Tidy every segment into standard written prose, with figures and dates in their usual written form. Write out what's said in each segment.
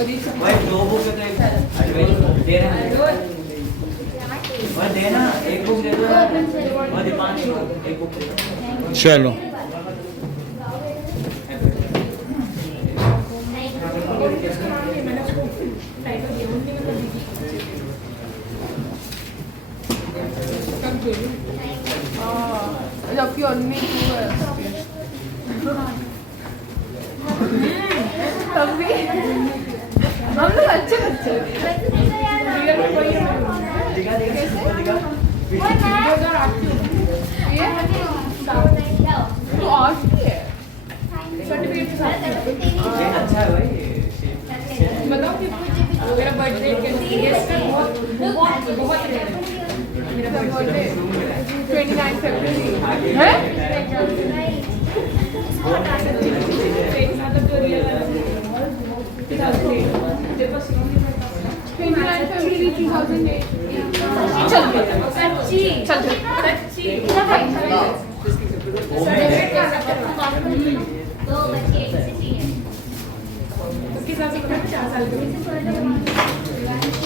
भाई दो बुक है दे रहा भाई देना एक बुक दे दो और दीपांशु एक बुक दे दो चलो जबकि उनमें तब भी हम लोग अच्छे बच्चे तो आती है अच्छा है भाई बताओ कि मेरा बर्थडे बहुत मेरा बर्थडे 29 फरवरी है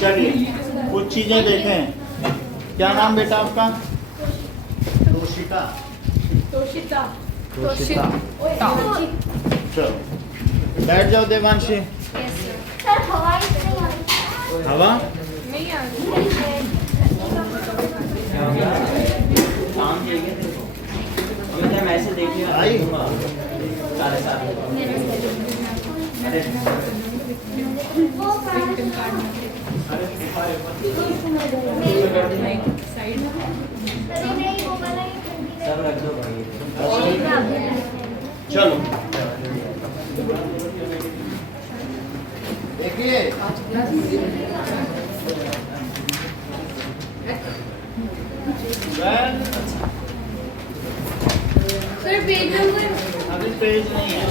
चलिए कुछ चीजें देखें। क्या नाम बेटा आपका? तोशिका। चलो बैठ जाओ देवांशी। सर हवा नहीं आ रही। हवा नहीं आ रही काम किया गया तेरे को अभी मैं ऐसे देख लिया आई सारे साथ वो नहीं वो वाला सब रख दो भाई चलो देखिए सर पेज नंबर अभी पेज नहीं है।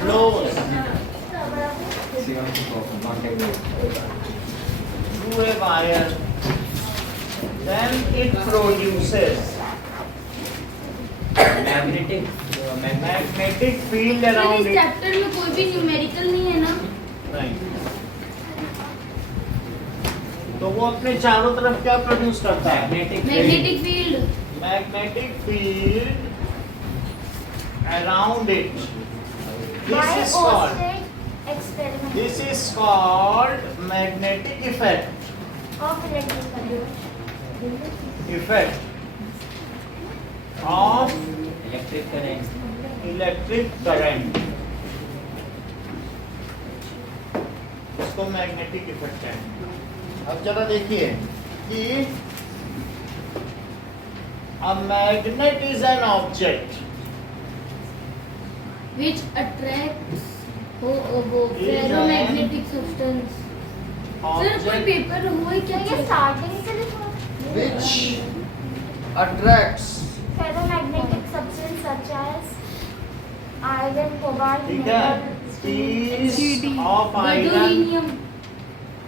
Close through a wire, then it produces magnetic field sir around इस it. चैप्टर में कोई भी न्यूमेरिकल नहीं है ना? नहीं तो वो अपने चारों तरफ क्या प्रोड्यूस करता है? Magnetic field magnetic field around it. By This is called Oersted experiment This is called magnetic effect. Of electrical Effect of electric current electric current. इसको मैग्नेटिक इफेक्ट है। अब जरा देखिए कि a magnet is an object which attracts ferromagnetic substance. Sir कोई paper हुआ है क्या? ये स्टार्टिंग से लिखा which attracts ferromagnetic substance such as iron, cobalt, ठीक है piece of iron, gadolinium.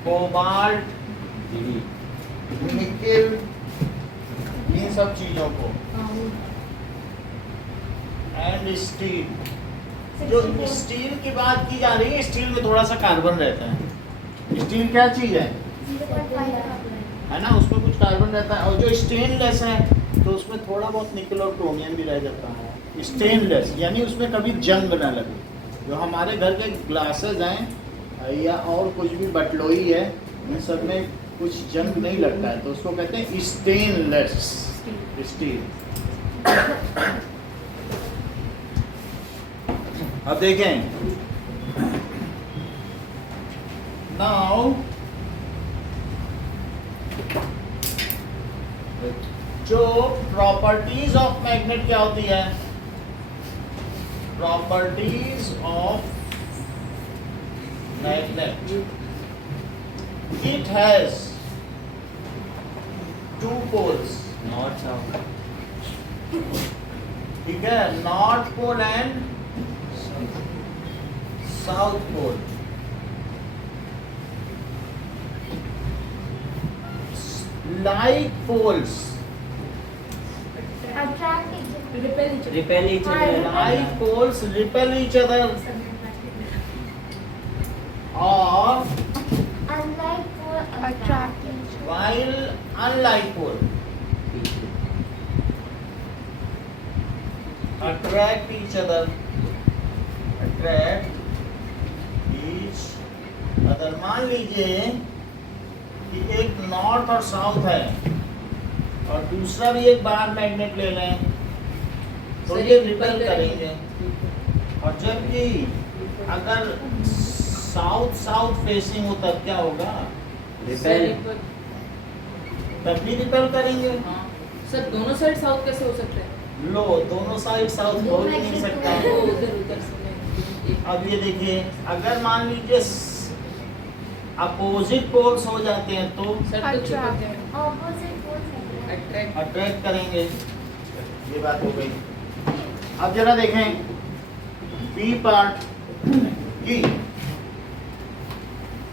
cobalt, nickel, इन सब चीजों को एंड स्टील। जो स्टील की बात की जा रही है, स्टील में थोड़ा सा कार्बन रहता है। स्टील क्या चीज है ना, उसमें कुछ कार्बन रहता है। और जो स्टेनलेस है तो उसमें थोड़ा बहुत निकल और क्रोमियम भी रह जाता है। स्टेनलेस यानी उसमें कभी जंग ना लगे। जो हमारे घर के ग्लासेस हैं या और कुछ भी बटलोई है, इन सब में कुछ जंग नहीं लगता है, तो उसको कहते हैं स्टेनलेस स्टील। अब देखें नाउ जो प्रॉपर्टीज ऑफ मैग्नेट क्या होती है? Properties of magnet, it has two poles, north south ठीक है, north pole and south pole. like poles attract repel each other like poles repel each other while unlike pole attract each other. मान लीजिए कि एक north और south है और दूसरा भी एक बाहर मैग्नेट ले लें तो ये रिपेल करेंगे। और जबकि अगर साउथ साउथ फेसिंग हो तब क्या होगा? रिपेल। तब भी रिपेल करेंगे। सर दोनों साइड साउथ कैसे हो सकते हैं? लो दोनों साइड साउथ हो ही नहीं सकता। उधर उधर से अब ये देखिए, अगर मान लीजिए अपोजिट पोल्स हो जाते हैं तो सर तो चिपकते हैं ऑपोजिट पोल्स अट्रैक्ट अट्रैक्ट करेंगे। ये बात हो गई। अब जरा देखें बी पार्ट की,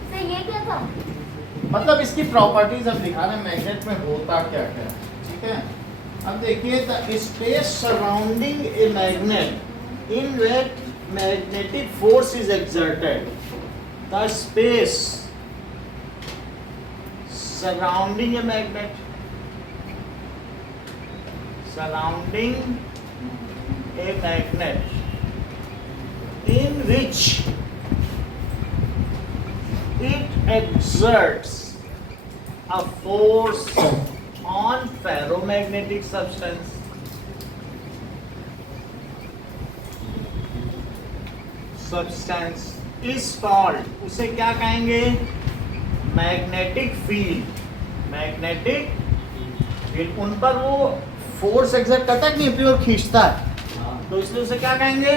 सर ये क्या था? मतलब इसकी प्रॉपर्टीज हम दिखा रहे हैं मैग्नेट में होता क्या क्या है, ठीक है। अब देखिए the space surrounding a magnet in which magnetic force is exerted, the space surrounding a magnet, in which it exerts a force on ferromagnetic substance. Substance is called, उसे क्या कहेंगे? Magnetic field. मैग्नेटिक फील्ड, उन पर वो force exert करता है कि नहीं, प्योर खींचता है, तो इसलिए उसे क्या कहेंगे?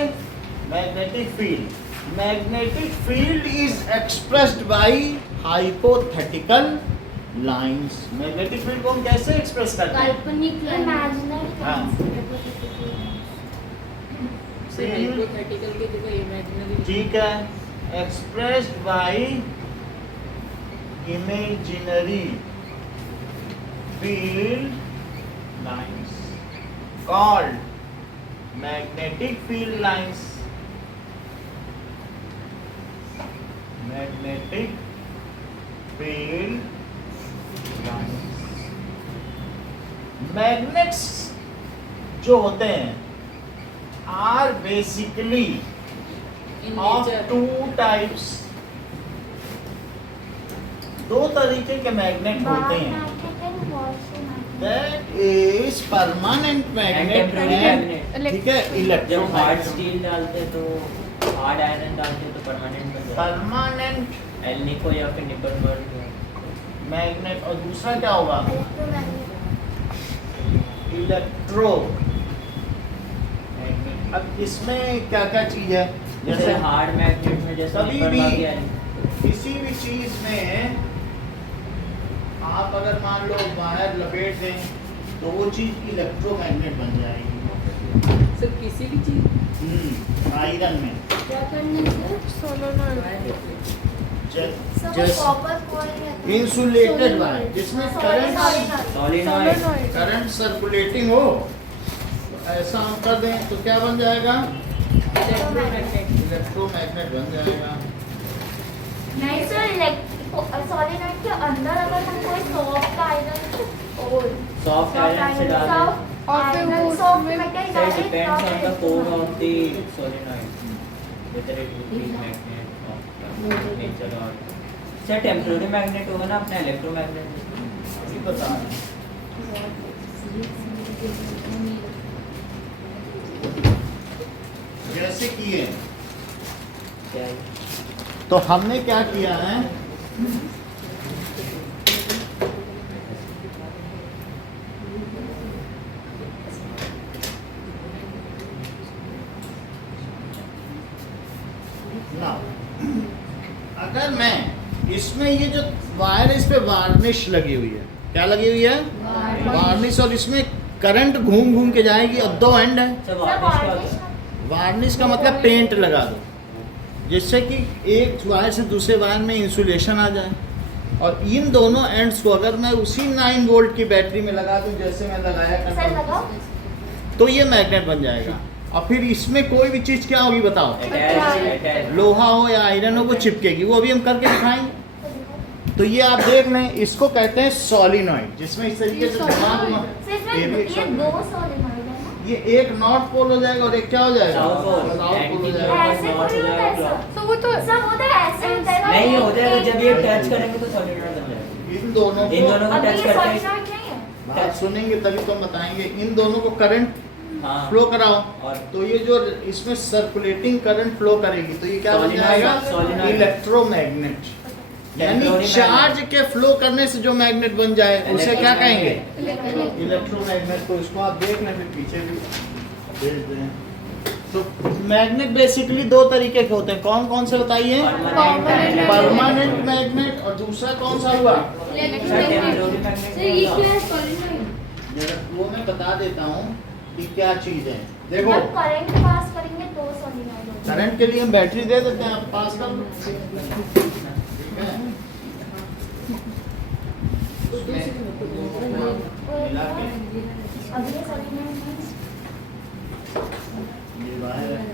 Magnetic field. Magnetic field is expressed by hypothetical lines. Magnetic field को हम कैसे एक्सप्रेस करते हैं? काल्पनिक इमेजिनरी हाँ। सर हाइपोथेटिकल की जगह इमेजिनरी। ठीक है, expressed by imaginary field lines called magnetic field lines. Magnetic field lines. Magnets जो होते हैं are basically in of nature two types. दो तरीके के मैग्नेट होते हैं। That is permanent magnet temporary and magnet. ठीक है, जब electromagnet। हार्ड स्टील डालते तो हार्ड आयरन डालते तो परमानेंट बन जाता परमानेंट है, एल्निको या फिर निकलबर्ग। मैग्नेट। और दूसरा क्या होगा? इलेक्ट्रो। अब इसमें क्या क्या चीज है? जैसे हार्ड मैग्नेट में जैसे कभी नीपर भी लग गया है। किसी भी चीज में आप अगर मान लो वायर लपेट दें तो वो चीज इलेक्ट्रोमैग्नेट बन जाएगी। सर किसी भी चीज आयरन में क्या करने से? इंसुलेटेड वायर जिसमें करंट सोलेनॉइड। करंट सर्कुलेटिंग हो, तो ऐसा हम कर दें तो क्या बन जाएगा? इलेक्ट्रोमैग्नेट बन जाएगा। नहीं सर, सॉलिनॉइड के अंदर अगर हम कोई सॉफ्ट आयरन और सॉफ्ट आयरन से डाल soft metal So it depends on the core of the solenoid, whether it would be magnet of the nature or sir temporary magnet होगा ना अपना इलेक्ट्रोमैग्नेट। अभी बता रहे हैं। जैसे किए क्या है? तो हमने क्या किया है? Now, अगर मैं इसमें ये जो वायर इस पे वार्निश लगी हुई है, क्या लगी हुई है? वार्निश। और इसमें करंट घूम घूम के जाएगी और दो एंड है। सब वार्निश का वार्निश का मतलब पेंट लगा दो जिससे कि एक वायर से दूसरे वायर में इंसुलेशन आ जाए। और इन दोनों एंड्स को अगर मैं उसी 9 वोल्ट की बैटरी में लगा दूं जैसे मैं लगाया सर करता हूं, लगाओ। तो ये मैग्नेट बन जाएगा। और फिर इसमें कोई भी चीज क्या होगी बताओ? अटैच लोहा हो या आयरन हो वो चिपकेगी। वो अभी हम करके दिखाएंगे। तो ये आप देख लें, इसको कहते हैं सोलिनॉइड, जिसमें इस तरीके से दिमाग में So इसमें ये भी एक ये solenoid। दो सोलेनॉइड है ना? ये एक नॉर्थ पोल हो जाएगा और एक क्या हो जाएगा, South pole। साउथ पोल हो जाएगा। ऐसे थोड़ी होता है सर। तो वो तो सर वो तो ऐसे होता है। नहीं हो जाएगा, जब ये टच करेंगे तो सोलिनॉइड बन जाएगा। इन दोनों इन को दोनों को अभी टच ये करते हैं। सोलेनॉइड नहीं है। बात सुनेंगे तभी तो हम बताएंगे। इन दोनों को करंट हाँ। फ्लो कराओ, और तो ये जो इसमें सर्कुलेटिंग करंट फ्लो करेगी तो ये क्या बन Solenoid, जाएगा, solenoid। इलेक्ट्रोमैग्नेट। यानी Electronic चार्ज magnet। के फ्लो करने से जो मैग्नेट बन जाए उसे क्या कहेंगे, इलेक्ट्रिक इलेक्ट्रोमैग्नेट। को इसको आप देख लें, फिर पीछे भी भेज दें। तो मैग्नेट बेसिकली दो तरीके के होते हैं, कौन कौन से बताइए, Permanent। परमानेंट मैग्नेट और दूसरा कौन सा हुआ, सर ये क्या है सोलिनॉइड? वो मैं बता देता हूँ कि क्या चीज है। देखो जब करंट पास करेंगे तो सोलेनॉइड होता है। करंट के लिए हम बैटरी दे देते हैं, आप पास कर लो। ठीक है, मिला के अभी ये सोलेनॉइड नहीं है। ये वायर है।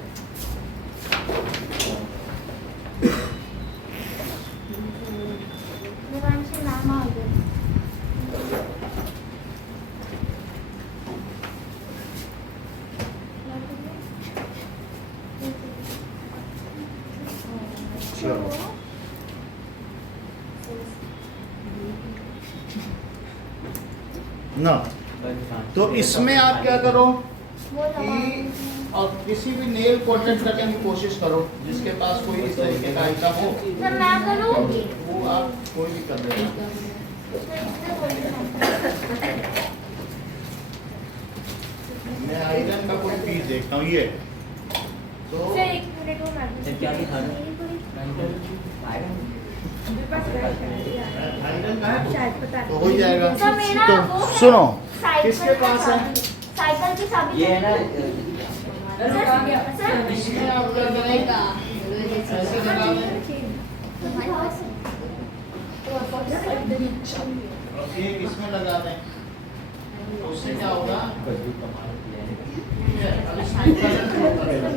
देवांशी नाम आ गया। ना तो इसमें आप क्या करो वो कि लगा। और किसी भी नेल को अटेंड करने की कोशिश करो जिसके पास कोई इस तरीके का आइटम हो, सर मैं करूँ? वो आप कोई भी कर देना। मैं आयरन का कोई पीस देखता हूँ, ये तो सर एक मिनट वो मैडम सर क्या दिखा रहे आयरन का है शायद पता तो हो जाएगा। सर मेरा वो तो है, सुनो, साइकिल किसके का पास है, चाबी। साइकिल की चाबी। ये है ना, सर इसमें आप क्या करें, ऐसे लगा दें और एक इसमें लगा दें, तो उससे क्या होगा, अब इसमें करंट फ्लो करेगा।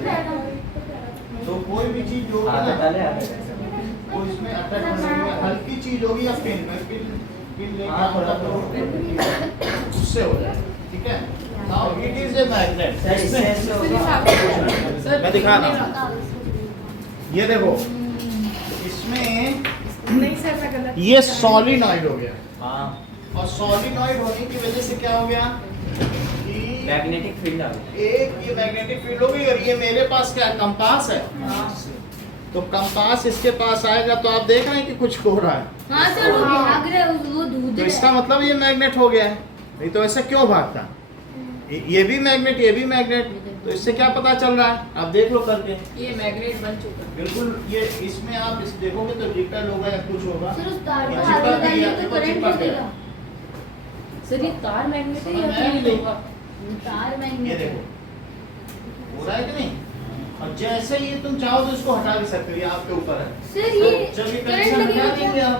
तो कोई भी चीज जो होगी ना वो इसमें अटैच होने में हल्की चीज होगी या पिन में पिन लेके हाँ, थोड़ा तो उससे हो जाए। ठीक है, now it is a magnet. Sir इससे ऐसे होगा। मैं दिखा रहा हूँ, ये देखो इसमें नहीं सर मैं गलत ये सोलिनॉइड हो गया, हाँ, और सोलिनॉइड होने की वजह से क्या हो गया कि मैग्नेटिक फील्ड आ गया। एक ये मैग्नेटिक फील्ड हो गई, और ये मेरे पास क्या है, कंपास है। तो कंपास इसके पास आएगा तो आप देख रहे हैं कि कुछ हो रहा है, हाँ सर वो भाग रहा है वो दूध तो इसका मतलब ये मैग्नेट हो गया है। नहीं तो ऐसा क्यों भागता, ये भी मैग्नेट ये भी मैग्नेट, तो इससे क्या पता चल रहा है, आप देख लो करके। ये मैग्नेट बन चुका है। बिल्कुल, ये इसमें आप इस देखोगे तो रिपेल होगा या कुछ होगा, सर उस तार ये को चिपक आगे गया, लगाएंगे तो देखो करंट चिपक गया। लगेगा। सर ये तार मैग्नेट है समझ या में आया कि फील्ड नहीं? होगा? तार ये मैग्नेट है। देखो हो रहा है कि नहीं, और जैसे ये तुम चाहो तो इसको हटा भी सकते हो, ये आपके ऊपर है। सर ये जब ये करंट कनेक्शन हटा लगेगा देंगे क्या? आप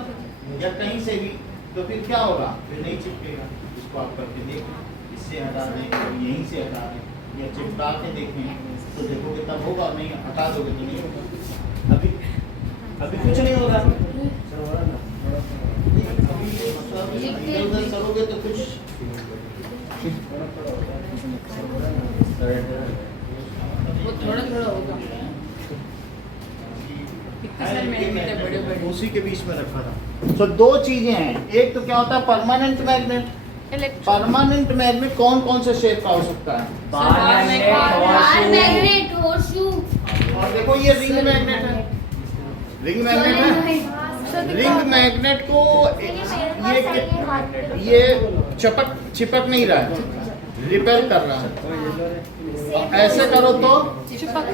या कहीं से भी, तो फिर क्या होगा, फिर नहीं चिपकेगा। इसको आप करके देखो, इससे हटा दें और यहीं से हटा दें या चिपका के देखें तो देखोगे तब होगा, नहीं हटा दोगे तो नहीं होगा। अभी अभी कुछ नहीं होगा, अभी इधर-उधर करोगे तो कुछ वो थोड़ा थोड़ा होगा। सर मैग्नेट है बड़े बड़े। उसी के बीच में रखा था। तो दो चीजें हैं, एक तो क्या होता है परमानेंट मैग्नेट। परमानेंट मैग्नेट कौन कौन से शेप का हो सकता है, बार मैग्नेट, बार horseshoe। मैग्नेट होर्सू और देखो ये रिंग मैग्नेट है, रिंग मैग्नेट है। रिंग मैग्नेट को ये चिपक नहीं रहा है, रिपेल कर रहा है। ऐसे करो तो चिपक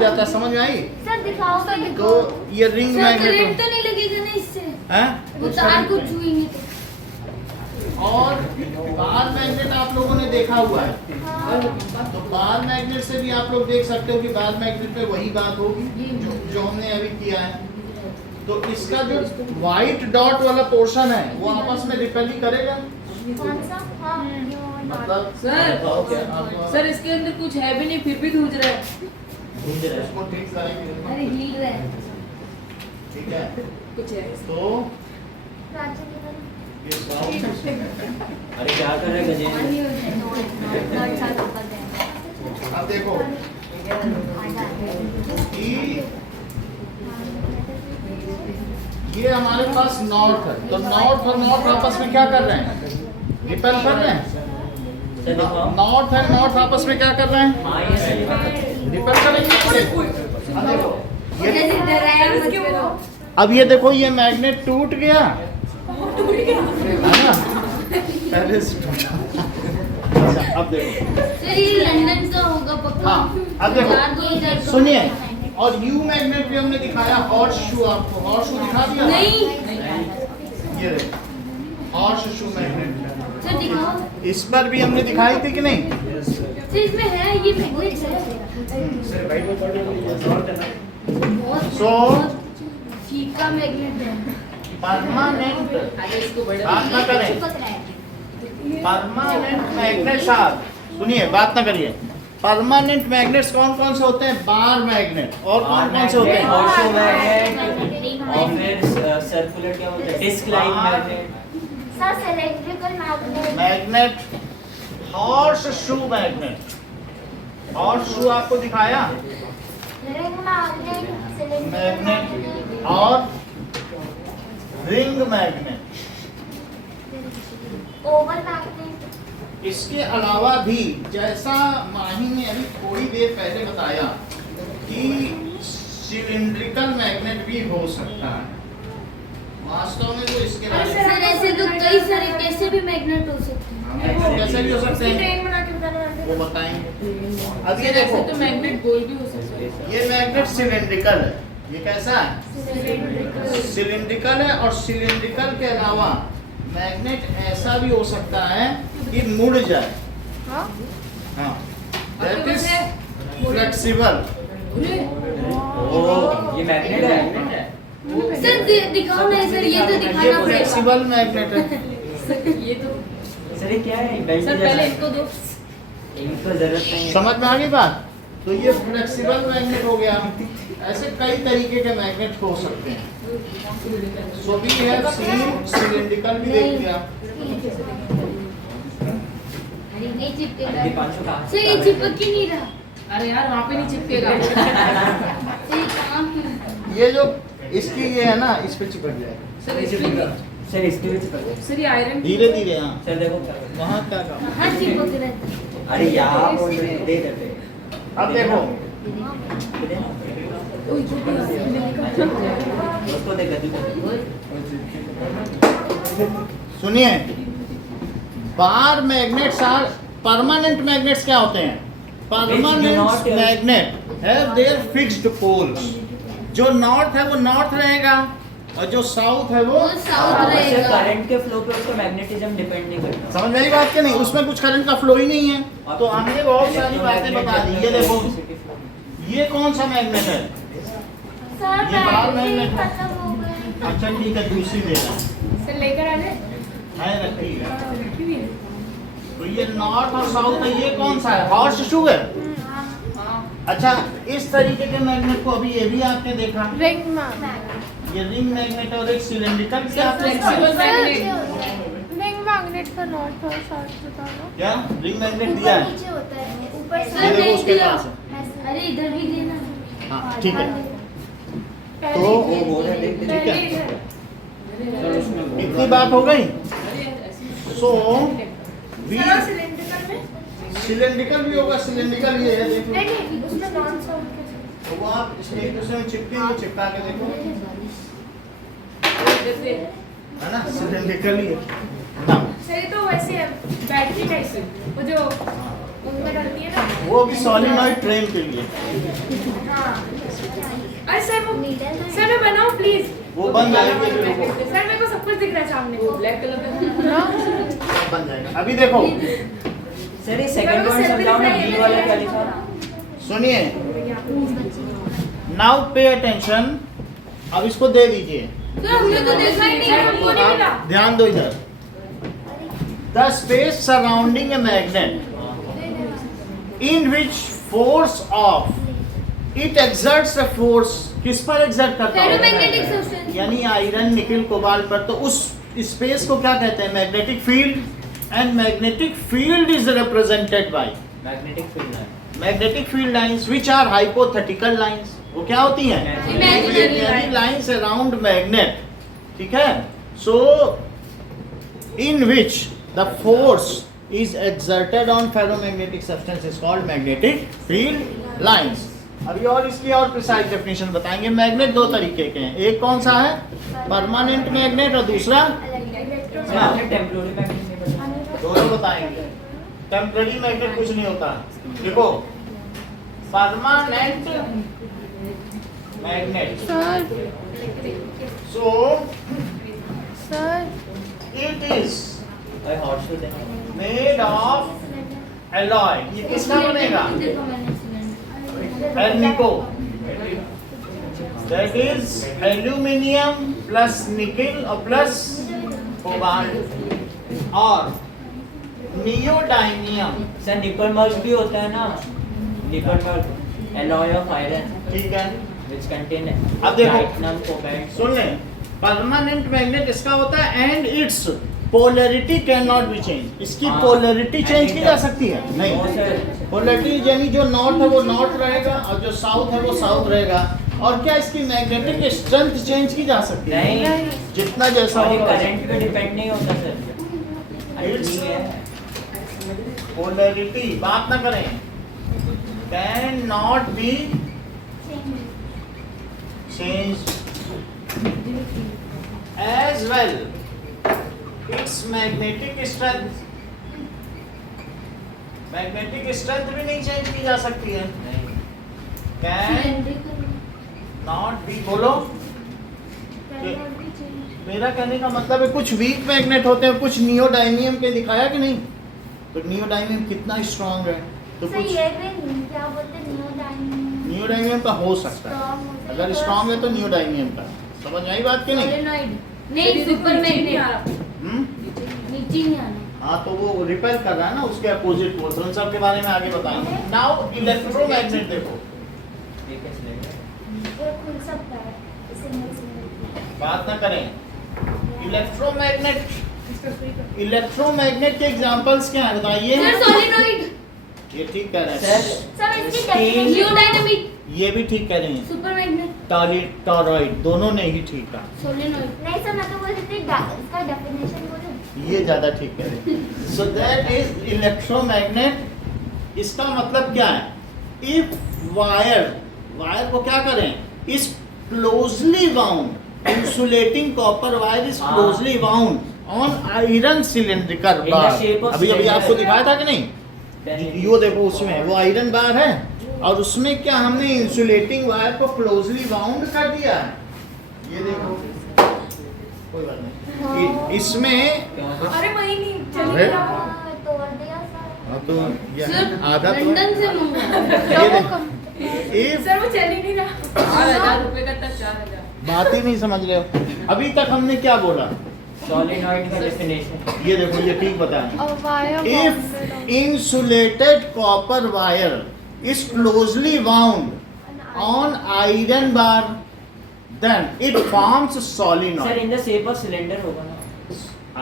जाता है, समझ में आई। सर दिखाओ सर तो ये रिंग सर करंट मैग्नेट तो नहीं लगेगा ना इससे? है। वो तार को छुएंगे तो। और बार मैग्नेट आप लोगों ने देखा हुआ है, तो बार मैग्नेट से भी आप लोग देख सकते हो कि बार मैग्नेट में वही बात होगी जो हमने अभी किया है। तो इसका जो व्हाइट डॉट वाला पोर्शन है वो आपस में रिपेल ही करेगा, कौन सा? हाँ मतलब सर सर इसके अंदर कुछ है भी नहीं फिर भी धूज रहा है। घूम रहा है। उसको ठीक करेंगे। अरे हिल रहा है। ठीक है, कुछ है तो ये अरे क्या कर रहे गजेंद्र? अब देखो कि ये हमारे पास नॉर्थ है, तो नॉर्थ और नॉर्थ आपस में क्या कर रहे हैं? रिपेल कर रहे हैं। सर देखो। नॉर्थ है नॉर्थ आपस में क्या कर रहे हैं? हाँ ये सही। रिपेल करेंगे। अब देखो क्यों? अब ये देखो ये मैग्नेट टूट गया है ना, पहले से टूटा। अच्छा अब देखो, लंदन का होगा पक्का। हाँ अब देखो सुनिए, और यू मैग्नेट भी हमने दिखाया, हॉर्स शू, आपको हॉर्स शू दिखा दिया? नहीं ये देखो हॉर्स शू मैग्नेट, सर दिखाओ इस पर भी हमने दिखाई थी कि नहीं? सर इसमें है ये मैग्नेट सो फीका मैग्नेट है। परमानेंट, इसको बड़े बात ना करें, परमानेंट मैग्नेट साहब सुनिए, बात ना करिए। परमानेंट मैग्नेट्स कौन कौन से होते हैं? बार मैग्नेट, और कौन कौन से होते हैं? हॉर्स मैग्नेट और फिर सर्कुलर क्या बोलते हैं? Disc line magnet. Sir cylindrical magnet. Magnet, horseshoe magnet, horseshoe आपको दिखाया, रिंग मैग्नेट, सिलेंड्रिकल मैग्नेट और रिंग मैग्नेट। Oval magnet. इसके अलावा भी, जैसा माही ने अभी थोड़ी देर पहले बताया कि सिलिंड्रिकल मैग्नेट भी हो सकता है, वास्तव में तो इसके बारे में सर ऐसे तो कई सारे कैसे भी मैग्नेट हो सकते हैं। कैसे भी हो सकते हैं ट्रेन बना के बताने वाले वो बताएंगे। अब ये ऐसे देखो, तो मैग्नेट गोल भी हो सकता है। ये मैग्नेट सिलिंड्रिकल है, ये कैसा है? सिलिंड्रिकल है, और सिलिंड्रिकल के अलावा मैग्नेट ऐसा भी हो सकता है कि मुड़ जाए। हाँ हाँ, दैट इज फ्लेक्सिबल। ओ ये मैग्नेट है। सर दिखाओ ना सर, ये तो ये दिखाना पड़ेगा। फ्लेक्सिबल मैग्नेट है। ये तो सर ये क्या है? बेल्ट सर पहले इसको दो। इनको जरूरत नहीं है। समझ में आ गई बात? तो ये फ्लेक्सिबल मैग्नेट हो गया। ऐसे कई तरीके के मैग्नेट हो सकते हैं। So we have seen cylindrical भी देख लिया। अरे नहीं चिपकेगा। दीपांशु कहाँ? सर ये चिपक ही नहीं रहा। अरे यार वहाँ पे नहीं चिपकेगा। सर ये कहाँ क्यों? ये जो इसकी ये है ना, इस पे चिपक जाएगा सर इसमें सर इसके भी चिपक। सर ये आयरन धीरे धीरे। हाँ, सर देखो क्या। वहाँ क्या काम? कहाँ चिपक रहा है? अरे यहाँ बोल रहे दे देते। अब देखो, उसको दे गद्दी को। सुनिए, bar magnets are permanent magnets. क्या होते हैं? Permanent magnet have their fixed poles. जो नॉर्थ है वो नॉर्थ रहेगा, और जो साउथ है वो साउथ रहेगा। करंट के फ्लो पे उसका मैग्नेटिज्म डिपेंड नहीं करता। समझ में आई बात कि नहीं? उसमें कुछ करंट का फ्लो ही नहीं है। तो हमने बहुत सारी बातें बता दी। ये देखो, ये कौन सा मैग्नेट है? सर ये बाहर मैग्नेट मैग्नेट। खत्म हो गए। अच्छा ठीक है, दूसरी दे रहा सर लेकर आ ले। है, रखी है। रखी हुई है। तो ये नॉर्थ और साउथ है, ये कौन सा है? हॉर्स शू है। हाँ अच्छा, इस तरीके के मैग्नेट को अभी ये भी आपने देखा, रिंग मैग्नेट। ये रिंग मैग्नेट और एक सिलिंड्रिकल भी सर, आपने flexible देखा। मैग्नेट। रिंग मैग्नेट का नॉर्थ और साउथ बताना। क्या रिंग मैग्नेट दिया ऊपर है? नीचे होता है। ऊपर ये से देखो नहीं उसके दिया। पास है। अरे इधर भी देना। हाँ ठीक है। पहले तो वो बोल रहे देख ठीक है, पहले इतनी बात हो गई। सो वी सिलेंड्रिकल में सिलिंड्रिकल भी होगा, सिलिंड्रिकल ये है, देखो। नहीं उसमें नॉन साउथ के तो वो आप इसमें एक दूसरे में चिपके, चिपका के देखो, जैसे है ना? सिलिंड्रिकल ही है। हाँ, सही तो वैसे है बैटरी टाइप से वो जो उनमें डलती है ना। वो भी सॉलिनॉइड ट्रेन के लिए। हाँ अरे सर वो सर मैं बनाऊं प्लीज। वो बन जाएगा, देखो सर मेरे को सब कुछ दिख रहा है सामने। वो ब्लैक कलर का बन जाएगा। अभी देखो, सर ये सेकंड वन समझाओ ना, बी वाला क्या लिखा? सुनिए, नाउ पे अटेंशन। अब इसको दे दीजिए, सर हमने तो देखा ही नहीं। हमको नहीं मिला। आप ध्यान दो इधर। The space surrounding a magnet in which force of it exerts a force किस पर एग्जर्ट करता है? Ferromagnetic substance. यानी आयरन, निकल, कोबाल्ट पर। तो उस स्पेस को क्या कहते हैं? Magnetic field. And magnetic field is represented by magnetic field line. Magnetic field lines which are hypothetical lines. वो क्या होती हैं? Imaginary यानी लाइंस अराउंड मैग्नेट। ठीक है। So in which the force is exerted on ferromagnetic substance is called magnetic field lines. अभी और इसकी और प्रिसाइज डेफिनेशन बताएंगे। मैग्नेट दो तरीके के हैं, एक कौन सा है? परमानेंट मैग्नेट और दूसरा टेम्पररी मैग्नेट। दोनों बताएंगे। टेम्पररी मैग्नेट कुछ नहीं होता। देखो, permanent magnet, sir so sir it is horseshoe देंगे। Made of alloy. ये किसका बनेगा? Alnico. That is aluminium plus nickel और प्लस कोबाल्ट और नियोडाइनियम। सर निकल मर्ज भी होता है ना, निकल मर्ज एलॉय ऑफ आयरन ठीक है। व्हिच कंटेन अब देखो, प्लैटिनम कोबाल्ट। सुन ले, परमानेंट मैग्नेट इसका होता है and it's polarity can not be change. इसकी हाँ। पोलैरिटी चेंज की जा सकती है? नहीं। नहीं। पोलैरिटी यानी जो नॉर्थ है वो नॉर्थ रहेगा और जो साउथ है वो साउथ रहेगा। और क्या इसकी मैग्नेटिक स्ट्रेंथ चेंज की जा सकती है? नहीं। जितना जैसा और ये होगा करंट पे डिपेंड नहीं होता सर। It's- ठीक है। पोलैरिटी बात ना करें, can not be change as well its magnetic strength. Magnetic strength भी नहीं चेंज की जा सकती है। नहीं। कैन नॉट बी, बोलो। मेरा कहने का मतलब है कुछ वीक मैग्नेट होते हैं, कुछ नियोडाइनियम के दिखाया कि नहीं? तो नियोडाइनियम कितना स्ट्रांग है, तो सर कुछ ये भी क्या बोलते हैं नियोडाइनियम का हो सकता है। अगर स्ट्रांग है तो नियोडाइनियम का। समझ आई बात कि नहीं? नहीं, सुपर मैग्नेट हम्म? नीचे नहीं आना। हाँ, तो वो रिपेल कर रहा है ना, उसके अपोजिट फोर्स। उन सब के बारे में आगे बताएंगे। नाउ इलेक्ट्रोमैग्नेट देखो, ये कैसे लगेगा? ये खुल सकता है सिंगल बात ना करें। इलेक्ट्रोमैग्नेट के एग्जांपल्स क्या है बताइए? सर सोलेनॉइड, ये ठीक कह रहे सर हैं। सर इसकी स्टील- definition- न्यू डायनामिक, ये भी ठीक कह रही हैं। सुपर मैग्नेट, टॉरॉइड, दोनों ने ही ठीक कहा। सोलेनॉइड। नहीं सर मैं तो बोल रही थी इसका डेफिनेशन बोलो। ये ज्यादा ठीक कह रहे हैं। So that is electromagnet. इसका मतलब क्या है? इफ वायर को क्या करें? Is closely bound, insulating copper wire is हाँ। Closely bound on iron cylindrical In the shape bar. of अभी cylinder। आपको दिखाया था कि नहीं? Then- यो देखो, उसमें वो आयरन बार है और उसमें क्या हमने इंसुलेटिंग वायर को क्लोजली बाउंड कर दिया है। ये देखो, कोई बात नहीं। इसमें क्यों? अरे वही नहीं अरे। चलेगा। हाँ, तोड़ दिया सर। हाँ, तो ये सर आधा तो लंदन से मंगवाया। ये देखो, if सर वो चल ही नहीं रहा। 4000 रुपए का था 4000। बात ही नहीं समझ रहे हो। अभी तक हमने क्या बोला? सोलेनॉइड का डेफिनेशन। ये देखो, ये ठीक बताएं। A wire If bonded on- insulated copper wire is closely wound on iron bar, then it forms sir solenoid. In the shape of cylinder होगा ना।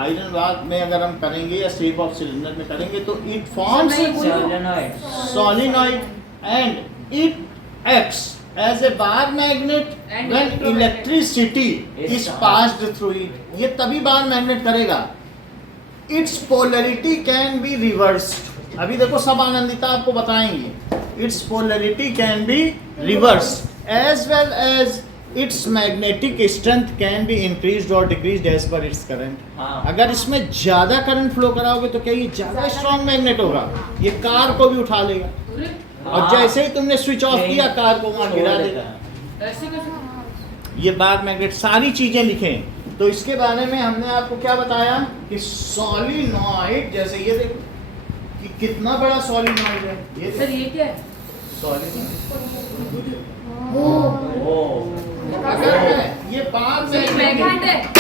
आयरन बार में अगर हम करेंगे या शेप ऑफ सिलेंडर में करेंगे तो it forms solenoid. solenoid and it acts as a bar magnet And when electromagnet. electricity Yes, is sir. passed through it. ये तभी बार मैग्नेट करेगा। Its polarity can be reversed. अभी देखो, सब आनंदिता आपको बताएंगे। Its polarity can be reversed as well as its magnetic strength can be increased or decreased as per its current. हाँ। अगर इसमें ज्यादा करंट फ्लो कराओगे तो क्या ये ज्यादा स्ट्रॉन्ग मैग्नेट होगा? ये कार को भी उठा लेगा। और हाँ। जैसे ही तुमने स्विच ऑफ किया, कार को वहां गिरा देगा। ऐसे कैसे? ये बार मैग्नेट सारी चीजें लिखें। तो इसके बारे में हमने आपको क्या बताया कि सॉलिनॉइड, जैसे ये देखो कि कितना बड़ा सॉलिनॉइड है। ये सर ये क्या है? सॉलिनॉइड ओ ये बार सर मैग्नेट मैग्नेट है।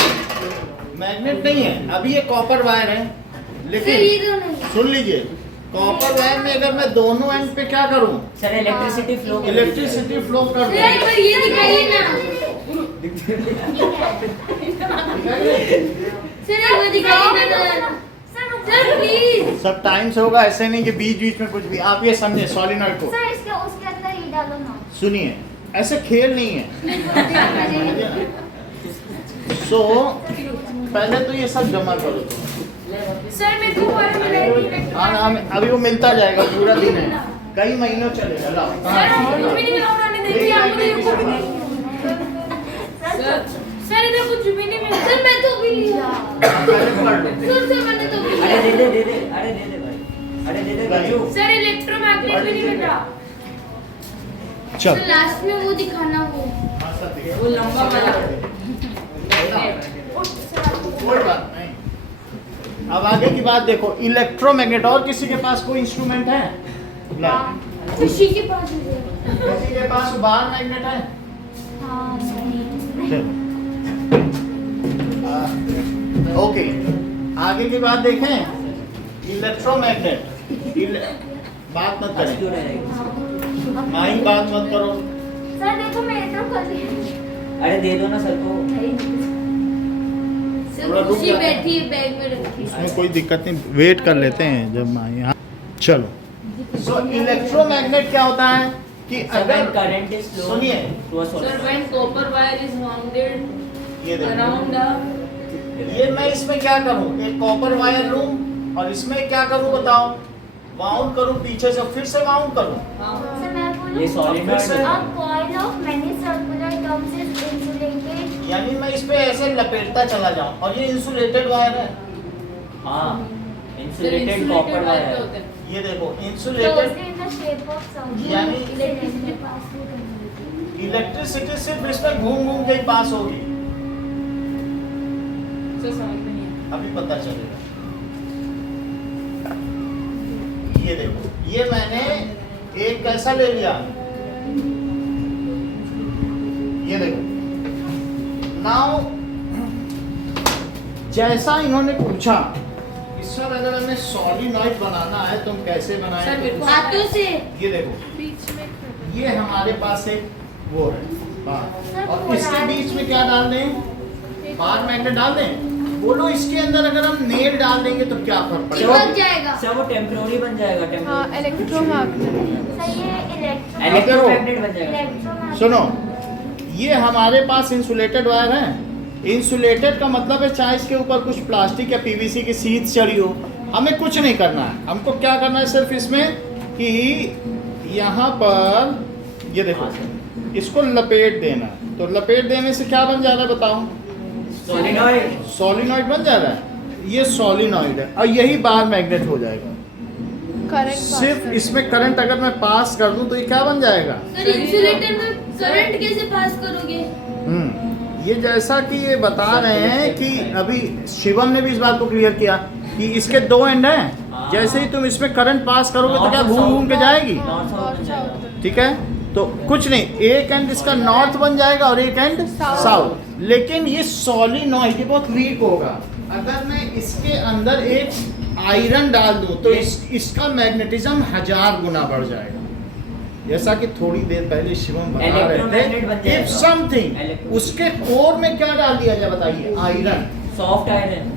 मैग्नेट नहीं है। अभी ये कॉपर वायर है, सर लेकिन ये तो नहीं। सुन लीजिए, कॉपर वायर में अगर मैं दोनों एंड पे क्या करूं, sir electricity flow electricity flow कर सर एक बार ये दिखाइए ना। सर एक बार दिखाइए ना सर प्लीज। सब टाइम से होगा, ऐसे नहीं कि बीच बीच में कुछ भी। आप ये समझे सॉलिनॉइड को, सर इसके उसके अंदर ये डालो ना। सुनिए ऐसे खेल नहीं है। सो पहले तो ये सब जमा करो तुम। सर मेरे को और मिलाइए। हाँ अभी वो मिलता जाएगा, पूरा दिन है, कई महीनों चलेगा। लाओ सर कुछ भी नहीं मिला उन्होंने दे दिया आपको देखो भी नहीं। सर इधर कुछ भी नहीं मिला। सर मैं तो भी लिया। सर मैंने तो भी लिया। अरे दे भाई, अरे दे दे गज्जू। सर इलेक्ट्रोमैग्नेट भी नहीं मिला। चल सर लास्ट में वो दिखाना वो लंबा वाला। कोई बात नहीं। अब आगे की बात देखो, इलेक्ट्रोमैग्नेट। और किसी के पास कोई इंस्ट्रूमेंट है? नहीं। खुशी के पास किसी के पास बार मैग्नेट है? ओके, आगे की बात देखें। इलेक्ट्रोमैग्नेट, बात मत करें, माई बात मत करो। सर देखो मेरे तो कर रही। अरे दे दो ना सर को। थोड़ा रुक खुशी जाते हैं। बैठी है बैग में रखी। उसमें कोई दिक्कत नहीं, वेट कर लेते हैं जब माई। हाँ चलो। सो इलेक्ट्रोमैग्नेट क्या होता है कि अगर करंट इज फ्लो सुनिए, to a Sir, source. when copper wire is wounded ये देखो, around a ये मैं इसमें क्या करूं, एक कॉपर वायर लूं और इसमें क्या करूं बताओ, वाउंड करूं पीछे से, फिर से वाउंड करूं। सर मैं बोलूं। ये solenoid है। A coil of many circular terms is insulated. यानी मैं इस पे ऐसे लपेटता चला जाऊं, और ये इंसुलेटेड वायर है। हाँ, sir, insulated insulated copper wire wire होता है। है। ये देखो insulated. Closely in the shape of circle. यानी Electricity pass through conductor. Electricity सिर्फ इसमें घूम घूम के ही पास होगी। Sir, समझ में नहीं आया। अभी पता चलेगा। ये देखो, ये मैंने एक कैसा ले लिया, ये देखो। नाउ जैसा इन्होंने पूछा, इस पर अगर हमें सॉलिनॉइड बनाना है तो हम कैसे Sir, बनाएं? मेरे को हाथों से। ये देखो, बीच में ये हमारे पास एक वो है बार, सर, और इसके बीच में क्या डाल दें? बार मैग्नेट डाल दें। बोलो इसके अंदर अगर हम नेल डाल देंगे तो क्या फर्क पड़ेगा? चिपक जाएगा। सर वो टेम्पररी बन जाएगा, हाँ टेम्पररी इलेक्ट्रोमैग्नेट। सर ये इलेक्ट्रोमैग्नेट बन जाएगा। इलेक्ट्रोमैग्नेट। सुनो, ये हमारे पास इंसुलेटेड वायर है। इंसुलेटेड का मतलब है चाहे इसके ऊपर कुछ प्लास्टिक या पीवीसी की सीट चढ़ी हो, हमें कुछ नहीं करना है। हमको क्या करना है सिर्फ इसमें कि यहाँ पर ये देखो, इसको लपेट देना। तो लपेट देने से क्या बन जा रहा है बताओ? सोलिनॉइड। सॉलिनॉइड बन जा रहा है। ये सॉलिनॉइड है और यही बार मैग्नेट हो जाएगा। करंट सिर्फ इसमें करंट अगर मैं पास कर दूं तो ये क्या बन जाएगा? सर इंसुलेटर में करंट कैसे पास करोगे? ये जैसा कि ये बता रहे हैं कि अभी शिवम ने भी इस बात को क्लियर किया कि इसके दो एंड हैं। जैसे ही तुम इसमें करंट पास करोगे तो क्या घूम घूम के जाएगी? नॉर्थ साउथ बन जाएगा। ठीक है, तो कुछ नहीं, एक एंड इसका नॉर्थ बन जाएगा और एक एंड साउथ। लेकिन ये सॉलिनॉइड ये बहुत वीक होगा। अगर मैं इसके अंदर एक आयरन डाल दूं तो इसका मैग्नेटिज्म 1000 गुना बढ़ जाएगा। जैसा कि थोड़ी देर पहले शिवम बता इलेक्ट्रोमैग्नेट बन रहे थे, जाएगा। इफ समथिंग, उसके कोर में क्या डाल दिया जाए बताइए? Iron, soft iron.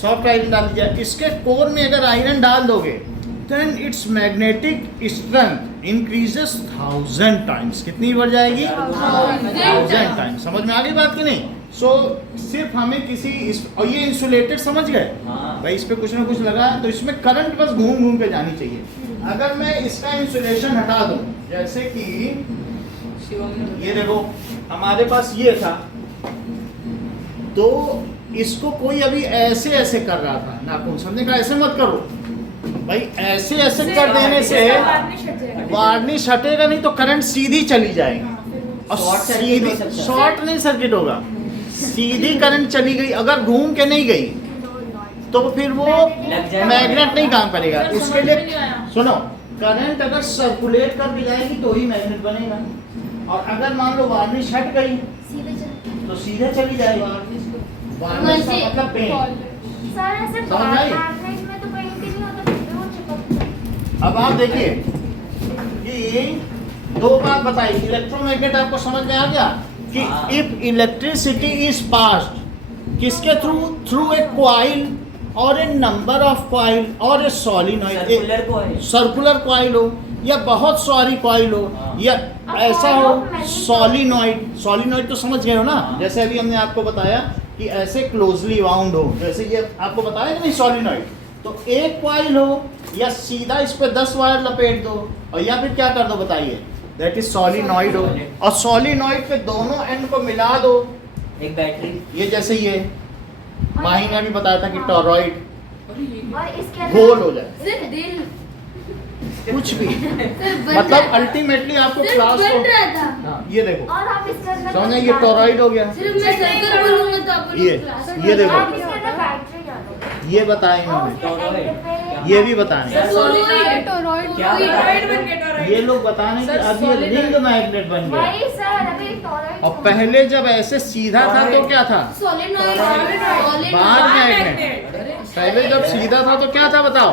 Soft iron डाल दिया। इसके कोर में अगर आयरन डाल दोगे then its magnetic strength increases 1000 times. कितनी बढ़ जाएगी? 1000 टाइम्स। समझ में आ गई बात कि नहीं? सो सिर्फ हमें किसी और ये इंसुलेटेड समझ गए हाँ। भाई, इस पे कुछ ना कुछ लगा है तो इसमें करंट बस घूम घूम के जानी चाहिए। अगर मैं इसका इंसुलेशन हटा दूं, जैसे कि शिवम ने ये देखो हमारे पास ये था, तो इसको कोई अभी ऐसे ऐसे कर रहा था नाखून, समझने का ऐसे मत करो भाई, ऐसे ऐसे कर देने से वार्निश हटेगा नहीं तो करंट सीधी चली जाएगी और शॉर्ट सर्किट सीधी हो सकता है। शॉर्ट नहीं सर्किट होगा, सीधी करंट चली गई। अगर घूम के नहीं गई तो फिर वो लग जाएगा। मैग्नेट नहीं काम करेगा। सर, उसके समझ में लिए नहीं आया। सुनो, करंट अगर सर्कुलेट कर भी जाएगी तो ही मैग्नेट बनेगा, और अगर मान लो वार्निश हट गई सीधे चल। तो सीधे चली जाएगी। वार्निश का मतलब पेन। सर ऐसे समझ आई? मैग्नेट में तो पेंट ही नहीं होता, फिर भी वो चिपकता है। अब आप देखिए कि दो बात बताई, इलेक्ट्रोमैग्नेट आपको समझ में आ गया कि इफ इलेक्ट्रिसिटी इज पास्ड किसके थ्रू, थ्रू ए कॉइल और ए नंबर ऑफ कॉइल और ए सॉलिनॉइड, सर्कुलर कॉइल हो या बहुत सारी कॉइल हो या ऐसा हो सॉलिनॉइड, सॉलिनॉइड तो समझ गए हो ना, जैसे अभी हमने आपको बताया कि ऐसे क्लोजली वाउंड हो, जैसे ये आपको बताया कि नहीं सॉलिनॉइड, तो एक कॉइल हो या सीधा इस पे 10 वायर लपेट दो और या फिर क्या कर दो बताइए, दैट इज सॉलिनॉइड हो, और सॉलिनॉइड पे दोनों एंड को मिला दो, एक बैटरी, ये जैसे ये माही ने भी बताया था कि टॉरॉइड और इसके गोल हो जाए, सिर्फ दिल कुछ भी सिर्फ बन मतलब रहा था। अल्टीमेटली आपको सिर्फ क्लास बन को, रहा था। हाँ, ये देखो और आप इसके अंदर समझे, ये टॉरॉइड हो गया, सिर्फ मैं सर्कल बोलूंगा तो आप ये क्लास ये देखो, आप इसके अंदर बैटरी डालो ये बताएं और हमें, उसके एंड पे ये भी बताएं, क्या ये लोग बताने कि अब ये रिंग मैग्नेट बन गया, वही सर अभी टॉरॉइड और पहले जब ऐसे सीधा था तो क्या था, सॉलिनॉइड बार मैग्नेट, पहले जब सीधा था तो क्या था बताओ,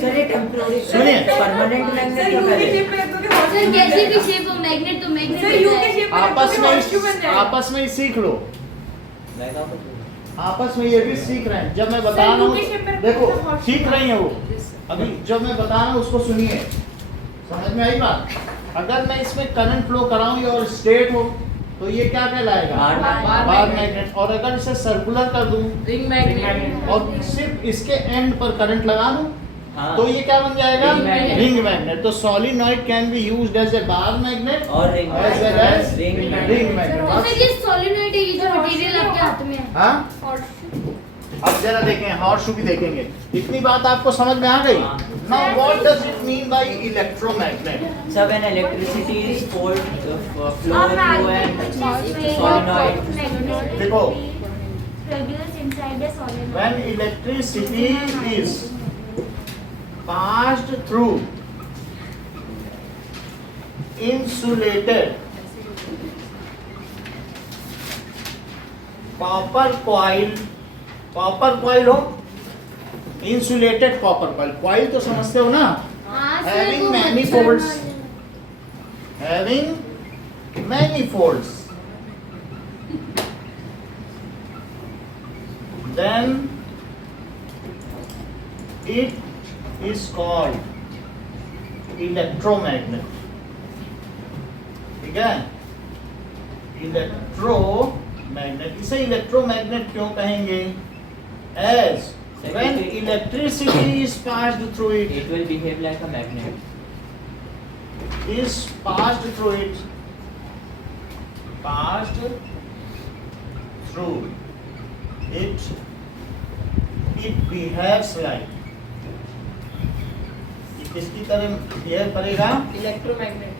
सर ये टेम्पररी, सुनिए। परमानेंट मैग्नेट क्या पहले, सर कैसी भी शेप हो मैग्नेट तो मैग्नेट आपस में ही सीख लो, आपस में ये भी सीख रहे हैं, जब मैं बता रहा हूँ देखो सीख रही है वो, अभी जब मैं बता रहा हूँ उसको सुनिए, समझ में आई बात, अगर मैं इसमें करंट फ्लो कराऊं और स्ट्रेट हो तो ये क्या कहलाएगा, बार मैग्नेट, और अगर इसे सर्कुलर कर दूं रिंग मैग्नेट और सिर्फ इसके एंड पर करंट लगा दूं हाँ, तो ये क्या बन जाएगा, रिंग मैग्नेट। रिंग मैग्नेट, तो solenoid can be used as a bar magnet और ring as well as ring ring magnet, magnet. Sir ये सॉलिनॉइड है, ये जो मटेरियल आपके हाथ में है। हाँ, अब जरा देखें हॉर्स शू भी देखेंगे, इतनी बात आपको समझ में आ गई। Now what does it mean by electromagnet, sir when electricity is flow और थ्रू एंड solenoid. देखो produce inside the solenoid when electricity is passed through insulated copper coil हो, insulated copper coil तो समझते हो ना, हाँ सर having वो many मच्छर folds, मारे। having many folds, then it is called electromagnet, ठीक है, इलेक्ट्रोमैग्नेट, इसे इलेक्ट्रोमैग्नेट क्यों कहेंगे, as when electricity is passed through it, it will behave like a magnet. is passed through it, it behaves like, ये किसकी तरह behave करेगा, electromagnet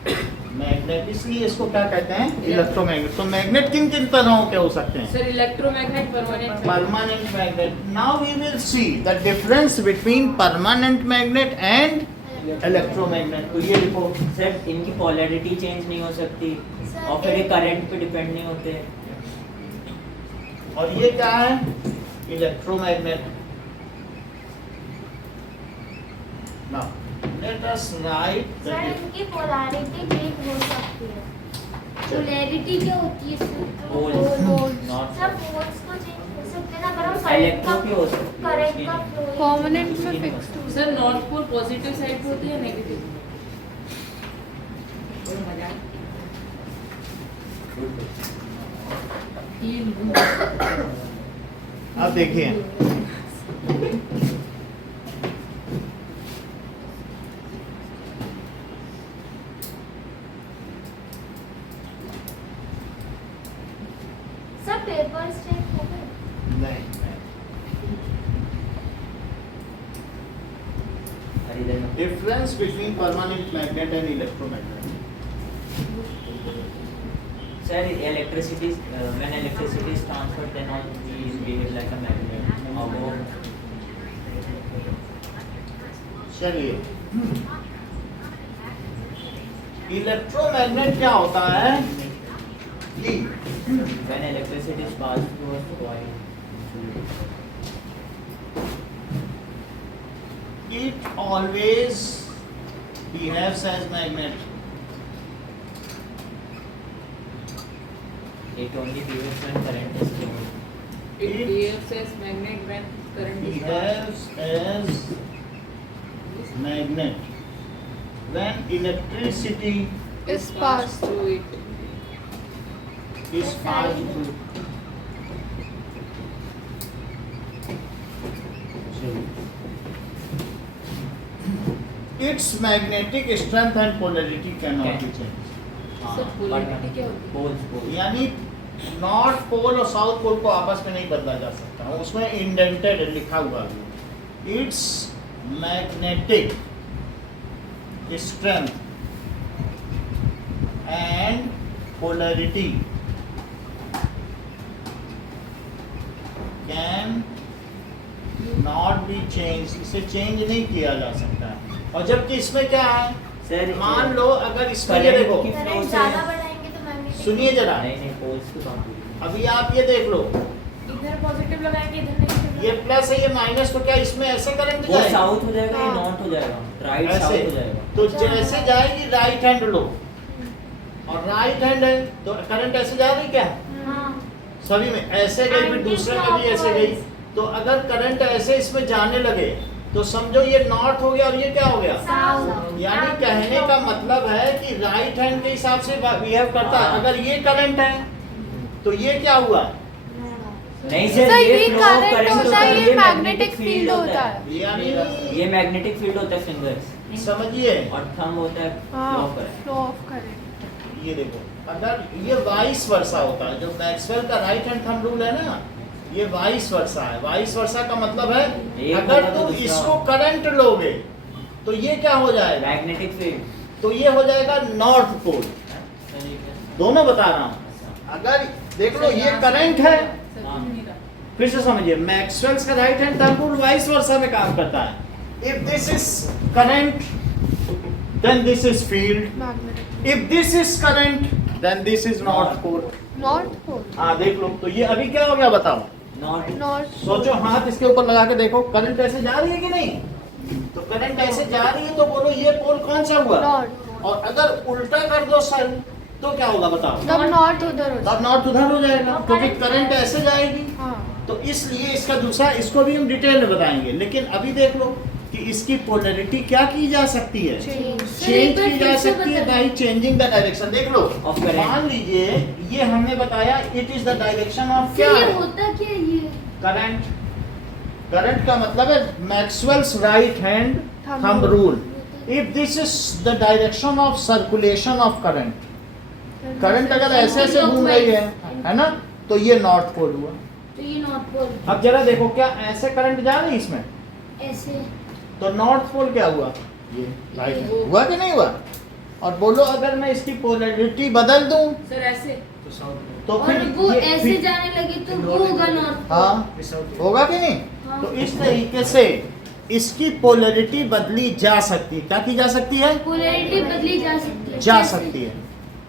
magnet, इसलिए इसको क्या कहते हैं, इलेक्ट्रोमैग्नेट। तो मैग्नेट किन किन तरहों के हो सकते हैं, sir electromagnet permanent permanent magnet. Now we will see the difference between permanent magnet and electromagnet. तो ये देखो, सर इनकी पोलैरिटी चेंज नहीं हो सकती और फिर ये करंट पे डिपेंड नहीं होते, और ये क्या है, electromagnet. Now let us right sir इनकी पोलैरिटी चेंज हो सकती है, पोलैरिटी क्या होती है सर? Poles, Poles. not सब पोल्स को चेंज हो सकते हैं ना, अगर हम करंट इलेक्ट्रो की हो सकती है, करंट का फ्लो कॉम्पोनेंट में fix sir north pole positive side पे होती है नेगेटिव, अब देखिए, सब पेपर्स चेक हो गए, नहीं और इधर में difference between permanent magnet and electromagnet. Sir electricity when electricity is transferred then all these behave like a magnet, और वो चलिए, इलेक्ट्रोमैग्नेट क्या होता है कि when electricity is passed through a coil, it always behaves as magnet. It only behaves when current is flowing. It behaves as magnet when current is Behaves as magnet when electricity Is passed. through it. is passed through. Its magnetic strength and polarity cannot be changed. Sir, polarity क्या होती है? Poles, poles. यानी north pole और south pole को आपस में नहीं बदला जा सकता, उसमें इंडेंटेड लिखा हुआ है। It's magnetic strength and polarity can not be change, इसे चेंज नहीं किया जा सकता है। और जबकि इसमें क्या है, Sir, मान लो अगर इसमें ये देखो, current की flow करंट से- ज्यादा बढ़ाएंगे तो मैग्नेटिक सुनिए जरा, नहीं नहीं पोल्स की बात हो रही अभी आप ये देख लो, इधर पॉजिटिव लगाएंगे इधर नेगेटिव ये प्लस है ये माइनस, तो क्या इसमें ऐसे करंट है। वो जाएगा? साउथ हो जाएगा या हाँ। नॉर्थ हो जाएगा, राइट ऐसे साउथ हो जाएगा। तो जैसे जाएगी राइट हैंड लो और राइट हैंड है तो करंट ऐसे जा रही क्या हाँ सभी में, ऐसे गई फिर दूसरे में भी ऐसे गई। तो अगर करंट ऐसे इसमें जाने लगे तो समझो ये नॉर्थ हो गया और ये क्या हो गया, साउथ। यानी कहने का मतलब है कि राइट हैंड के हिसाब से बिहेव करता है। अगर ये करंट है तो ये क्या हुआ, नहीं सर सर ये flow करंट current होता है, ये magnetic मैग्नेटिक फील्ड होता है। यानी ये मैग्नेटिक फील्ड होता है फिंगर्स समझिए, और थंब होता है हाँ flow current। Flow of current. ये देखो अगर ये वाइस वर्सा होता है, जो मैक्सवेल का राइट हैंड थंब रूल है ना, ये वाइस वर्सा है। वाइस वर्सा का मतलब है एक अगर होगा तो तुम दूसरा इसको होगा। करंट लोगे तो ये क्या हो जाएगा, मैग्नेटिक फील्ड तो ये हो जाएगा नॉर्थ पोल। दोनों बता रहा हूँ, अगर देख लो ये करंट है, सर हाँ। नहीं रहा। फिर से समझिए, मैक्सवेल्स का right hand thumb rule vice versa में काम करता है। If this is current then this is field, magnetic if this is current then this is north pole. North pole. हाँ देख लो, तो ये अभी क्या हो गया बताओ, नॉट नॉर्थ सोचो हाथ इसके ऊपर लगा के देखो, करंट ऐसे जा रही है कि नहीं, तो करंट ऐसे जा रही है तो बोलो ये पोल कौन सा हुआ, नॉर्थ। और अगर उल्टा कर दो सर तो क्या होगा बताओ, तब नॉर्थ उधर हो तब नॉर्थ उधर हो जाएगा क्योंकि करंट ऐसे जाएगी। हाँ तो इसलिए इसका दूसरा, इसको भी हम डिटेल में बताएंगे, लेकिन अभी देख लो कि इसकी पोलैरिटी क्या की जा सकती है, चेंज। चेंज की जा सकती है बाई चेंजिंग द डायरेक्शन। देख लो, Of current। मान लीजिए ये हमने बताया it is the direction of क्या ये है? होता क्या है ये करंट। करंट का मतलब है Maxwell's right hand Thumb thumb rule। Rule. If this is the direction of circulation of current, current अगर ऐसे ऐसे घूम रही है ना, तो ये नॉर्थ पोल हुआ। तो ये नॉर्थ पोल अब जरा देखो, क्या ऐसे करंट जा रही है इसमें, ऐसे तो नॉर्थ पोल क्या हुआ, ये राइट हैंड हुआ कि नहीं हुआ। और बोलो अगर मैं इसकी पोलैरिटी बदल दूं सर ऐसे तो और फिर वो ये ऐसे फिर- जाने लगे तो वो होगा नॉर्थ हाँ होगा कि नहीं। हाँ। तो इस तरीके से इसकी पोलैरिटी बदली जा सकती है। क्या की जा सकती है, पोलैरिटी बदली जा सकती है जा कैसे? सकती है।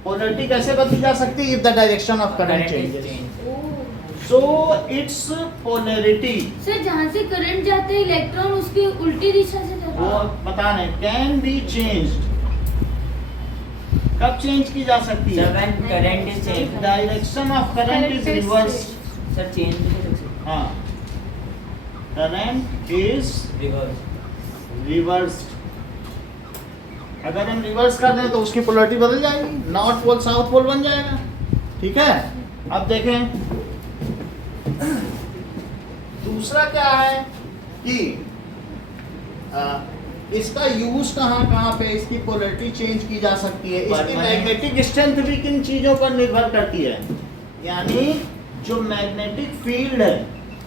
पोलैरिटी कैसे बदली जा सकती है, if the direction of current current is changes, changed। Oh. So it's polarity, sir जहाँ से करंट जाते हैं इलेक्ट्रॉन उसकी उल्टी दिशा से जाता वो है बता रहे कैन बी चेंज्ड। कब चेंज की जा सकती सर है, when current is change direction of current is Current is reverse. Sir change भी कर सकते हाँ, करंट इज रिवर्स। रिवर्स्ड। अगर हम रिवर्स कर दें तो उसकी पोलैरिटी बदल जाएगी, नॉर्थ पोल साउथ पोल बन जाएगा। ठीक है, अब देखें दूसरा क्या है कि इसका यूज कहाँ कहाँ पे, इसकी पोलैरिटी चेंज की जा सकती है, इसकी Permanent। मैग्नेटिक स्ट्रेंथ भी किन चीजों पर निर्भर करती है, यानी जो मैग्नेटिक फील्ड है।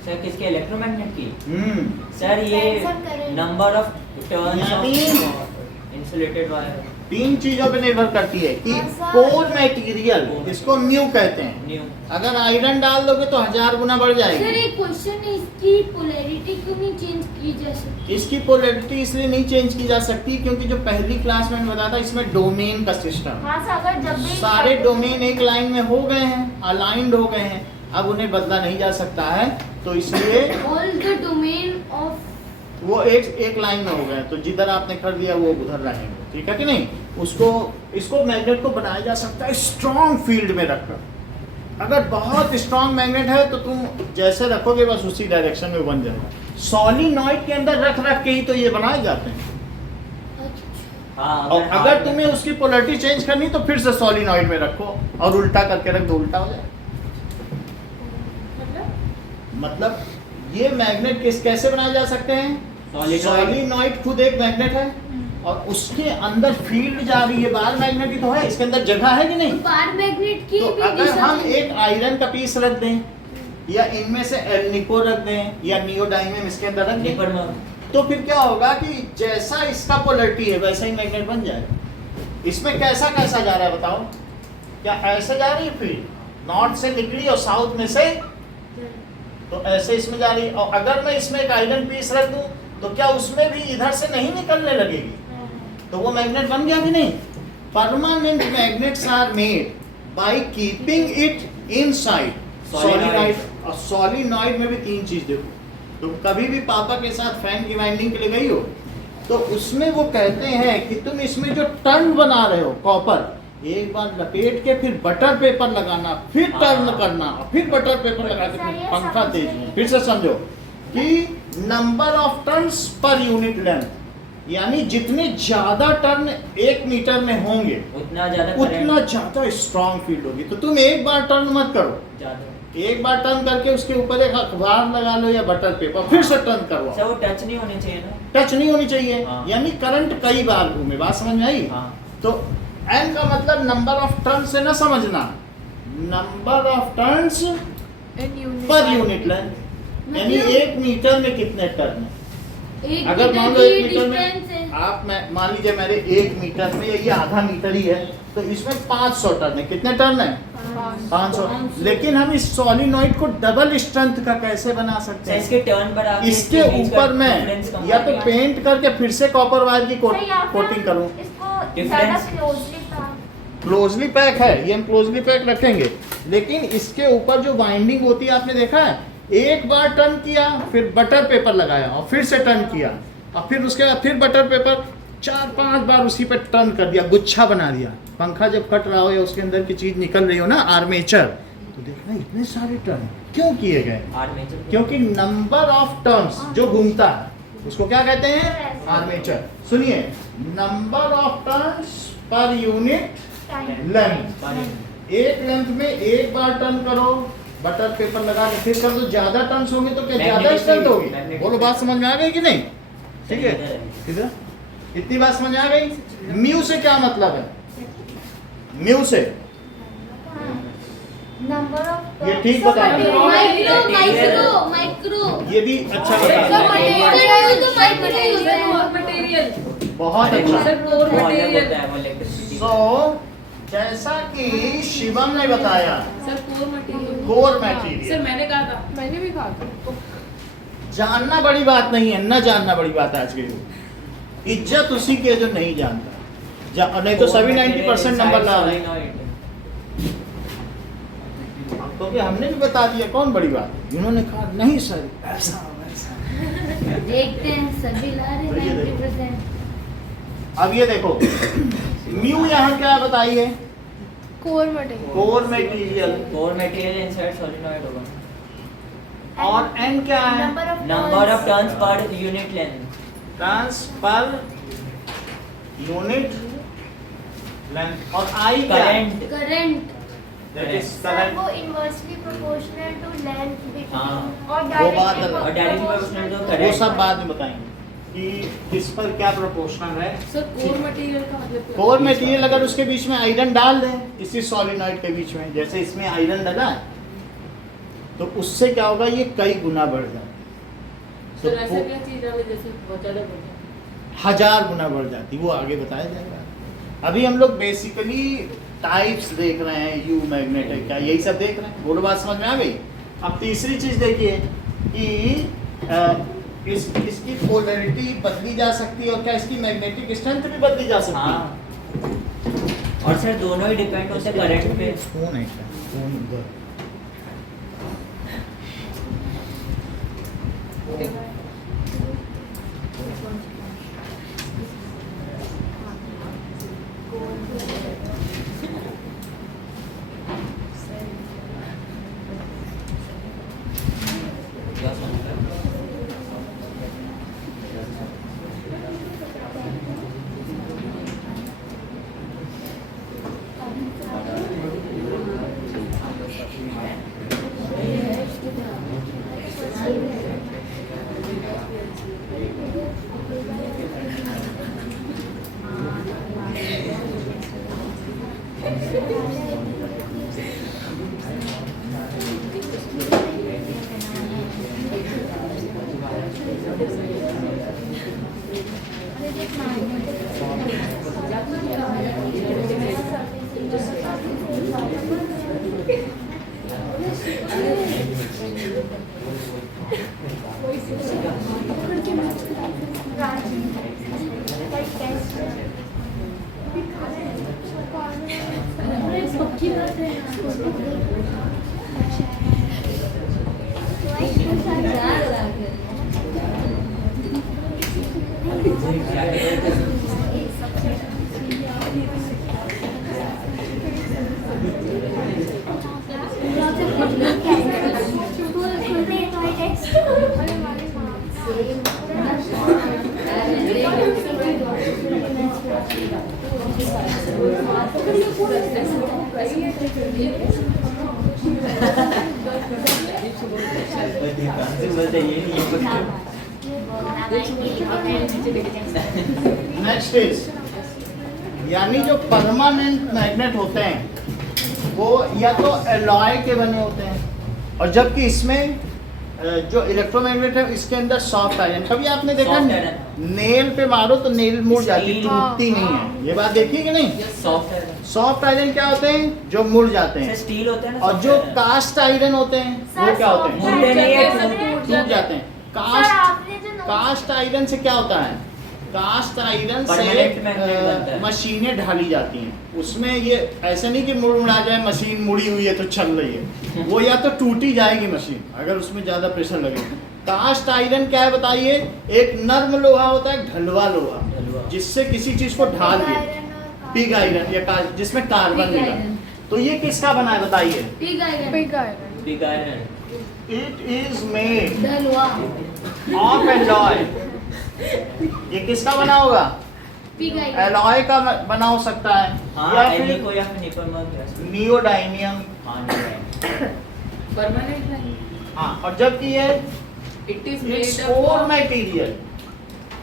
सर किसके, इलेक्ट्रोमैग्नेट की। हम्म सर ये Depends on current। Number of turns यानी- ऑफ इंसुलेटेड वायर, तीन चीजों पे निर्भर करती है कि हाँ, सर। कोर मटेरियल, इसको म्यू कहते हैं, न्यू। अगर आयरन डाल दोगे तो 1000 गुना बढ़ सर जाएगी। एक क्वेश्चन है इसकी पोलैरिटी क्यों नहीं चेंज की जा सकती इसकी पोलैरिटी इसलिए नहीं चेंज की जा सकती क्योंकि जो पहली क्लास में बताया था, इसमें डोमेन का सिस्टम, हाँ सर अगर जब भी सारे डोमेन एक लाइन में हो गए हैं, अलाइंड हो गए हैं, अब उन्हें बदला नहीं जा सकता है, तो इसलिए ऑल द डोमेन ऑफ वो एक लाइन में हो गया, तो जिधर आपने कर दिया वो उधर रहेंगे, ठीक है कि नहीं। इसको मैग्नेट को बनाया जा सकता है स्ट्रॉन्ग फील्ड में रखकर। अगर बहुत स्ट्रॉन्ग मैग्नेट है तो तुम जैसे रखोगे बस उसी डायरेक्शन में बन जाएगा। सॉलिनॉइड के अंदर रख रख के ही तो ये बनाए जाते हैं। हाँ, और अगर तुम्हें उसकी पोलैरिटी चेंज करनी तो फिर से सॉलिनॉइड में रखो और उल्टा करके रख दो, उल्टा हो जाए। मतलब ये मैग्नेट कैसे बनाए जा सकते हैं? सॉलिनॉइड खुद एक मैग्नेट है और उसके अंदर फील्ड जा रही है, बाहर मैग्नेट ही तो है, इसके अंदर जगह है कि नहीं? बार मैग्नेट की तो भी अगर दिशा हम है। एक आयरन का पीस रख दें या इनमें से निको रख दें या नियोडाइमियम इसके अंदर रख दें, निपर में तो फिर क्या होगा कि जैसा इसका पोलैरिटी है वैसा ही मैग्नेट बन जाएगा। इसमें कैसा कैसा जा रहा है बताओ? क्या ऐसे जा रही है फील्ड, नॉर्थ से निकली और साउथ में से, तो ऐसे इसमें जा रही है। और अगर मैं इसमें एक आयरन पीस रख दूं तो क्या उसमें भी इधर से नहीं निकलने लगेगी? तो वो मैग्नेट बन गया कि नहीं? Permanent magnets are made by keeping it inside solenoid. और सॉलिनॉइड में भी तीन चीज देखो, तुम कभी भी पापा के साथ फैन की वाइंडिंग के लिए गई हो तो उसमें वो कहते हैं कि तुम इसमें जो टर्न बना रहे हो कॉपर, एक बार लपेट के फिर बटर पेपर लगाना, फिर टर्न करना और फिर बटर पेपर लगा के फिर पंखा तेज में। फिर से समझो कि number of turns per unit length, यानी जितने ज्यादा टर्न 1 मीटर में होंगे उतना ज्यादा स्ट्रॉन्ग फील्ड होगी। तो तुम एक बार टर्न मत करो, एक बार टर्न करके उसके ऊपर एक अखबार लगा लो या बटर पेपर, फिर से टर्न करवाओ। अच्छा, वो टच नहीं होने चाहिए ना? टच नहीं होनी चाहिए, हाँ। यानी करंट कई बार घूमे। बात समझ में आई? हाँ। तो एन का मतलब नंबर ऑफ टर्न से ना समझना, number of turns per unit length, यानी 1 मीटर में कितने टर्न है। अगर मान लो 1 मीटर में आप मान लीजिए मेरे 1 मीटर में ये आधा मीटर ही है तो इसमें 500 टर्न है। कितने टर्न है? 500। लेकिन हम इस सॉलिनॉइड को डबल स्ट्रेंथ का कैसे बना सकते हैं? इसके टर्न पर आप इसके ऊपर में या तो पेंट करके फिर से कॉपर वायर की कोटिंग करूं। क्लोजली पैक है, ये हम क्लोजली पैक रखेंगे, लेकिन इसके ऊपर जो वाइंडिंग होती है आपने देखा है, एक बार टर्न किया फिर बटर पेपर लगाया और फिर से टर्न किया और फिर उसके बाद फिर बटर पेपर 4-5 बार उसी पे टर्न कर दिया, गुच्छा बना दिया। पंखा जब कट रहा हो या उसके अंदर की चीज निकल रही हो ना, आर्मेचर, तो देखना इतने सारे टर्न क्यों किए गए? आर्मेचर, क्योंकि नंबर ऑफ टर्न्स जो घूमता है उसको क्या कहते हैं? आर्मेचर। सुनिए, number of turns per unit length, एक लेंथ में एक बार टर्न करो, बटर पेपर लगा के फिर कर दो। ज्यादा टर्न्स होंगे तो क्या ज्यादा स्ट्रेंथ होगी? बोलो, बात समझ में आ गई कि नहीं? ठीक है, इधर इतनी बात समझ में आ गई? म्यू से क्या मतलब है? म्यू से नंबर ऑफ ये ठीक बताया। माइक्रो ये भी अच्छा बताया, मटेरियल बहुत अच्छा। सर कोर मटेरियल सो जैसा कि शिवम ने बताया, sir core material core material. Sir मैंने कहा था मैंने भी कहा था। जानना बड़ी बात नहीं है, न जानना बड़ी बात है आज के युग। इज्जत उसी के जो नहीं जानता, नहीं तो सभी 90% नंबर ला रहे हैं। क्योंकि हमने भी बता दिया, कौन बड़ी बात है। इन्होंने कहा नहीं सर ऐसा वैसा। देखते हैं सभी ला रहे हैं 90%। अब ये देखो, म्यू यहाँ क्या बताई है? Core material. Core material. Core material inside solenoid होगा। और एन क्या है? Number of turns per unit length. Turns per unit length. और आई क्या है? Current That is sir current। वो inversely proportional to length between हाँ। और वो बात अलग। और डायरेक्टली प्रोपोर्शनल तो वो करंट। सब बाद में बताएंगे कि किस पर क्या प्रोपोर्शनल है। सर कोर मटेरियल का मतलब कोर मटेरियल अगर उसके बीच में आयरन डाल दें, इसी सॉलिनॉइड के बीच में, जैसे इसमें आयरन डला है, तो उससे क्या होगा, ये कई गुना बढ़ जाए। सर ऐसा क्या चीज है जैसे बहुत ज्यादा बढ़ जाए? 1000 गुना बढ़ जाती, वो आगे बताया जाएगा। अभी हम लोग बेसिकली टाइप्स देख रहे हैं, यू मैग्नेट है क्या, यही सब देख रहे हैं। बोलो, बात समझ में आ गई? अब तीसरी चीज देखिए कि इसकी पोलैरिटी बदली जा सकती है और क्या इसकी मैग्नेटिक स्ट्रेंथ भी बदली जा सकती है। हाँ। और सर दोनों ही डिपेंड होते हैं करंट पे। फोन है क्या? फोन उधर। पक्की बात है नेक्स्ट इज, यानी जो परमानेंट मैग्नेट होते हैं वो या तो एलॉय के बने होते हैं, और जबकि इसमें जो इलेक्ट्रोमैग्नेट है इसके अंदर सॉफ्ट आयरन। कभी आपने देखा Soft iron। नेल पे मारो तो नेल मुड़ जाती है, Steel। टूटती नहीं है। ये बात देखी कि नहीं? सॉफ्ट है, सॉफ्ट आयरन क्या होते हैं? जो मुड़ जाते हैं। स्टील होते हैं ना, और soft जो iron। कास्ट आयरन होते हैं वो क्या होते हैं? मुड़ते नहीं है, टूट जाते हैं। कास्ट आयरन से क्या होता है? कास्ट आयरन Permanent से magnet बनता है। मशीनें ढाली जाती हैं, उसमें ये ऐसे नहीं कि मुड़ मुड़ा जाए, मशीन मुड़ी हुई है तो चल रही है, वो या तो टूटी जाएगी मशीन अगर उसमें ज्यादा प्रेशर लगे। कास्ट आयरन क्या है बताइए? एक नर्म लोहा होता है, ढलवा लोहा, ढलवा। जिससे किसी चीज को ढाल के, पिग आयरन या जिसमें कार्बन मिला। तो ये किसका बना है बताइए? Pig iron big iron. It is made ढलवा ऑफ एलॉय। ये किसका बना होगा? पिग आयरन एलॉय का बना हो सकता है, हाँ, या एनी फिर को या फिर निकल मत नियोडाइनियम। हाँ, नहीं परमानेंट नहीं, हाँ, और जबकि ये it is it's made core of material,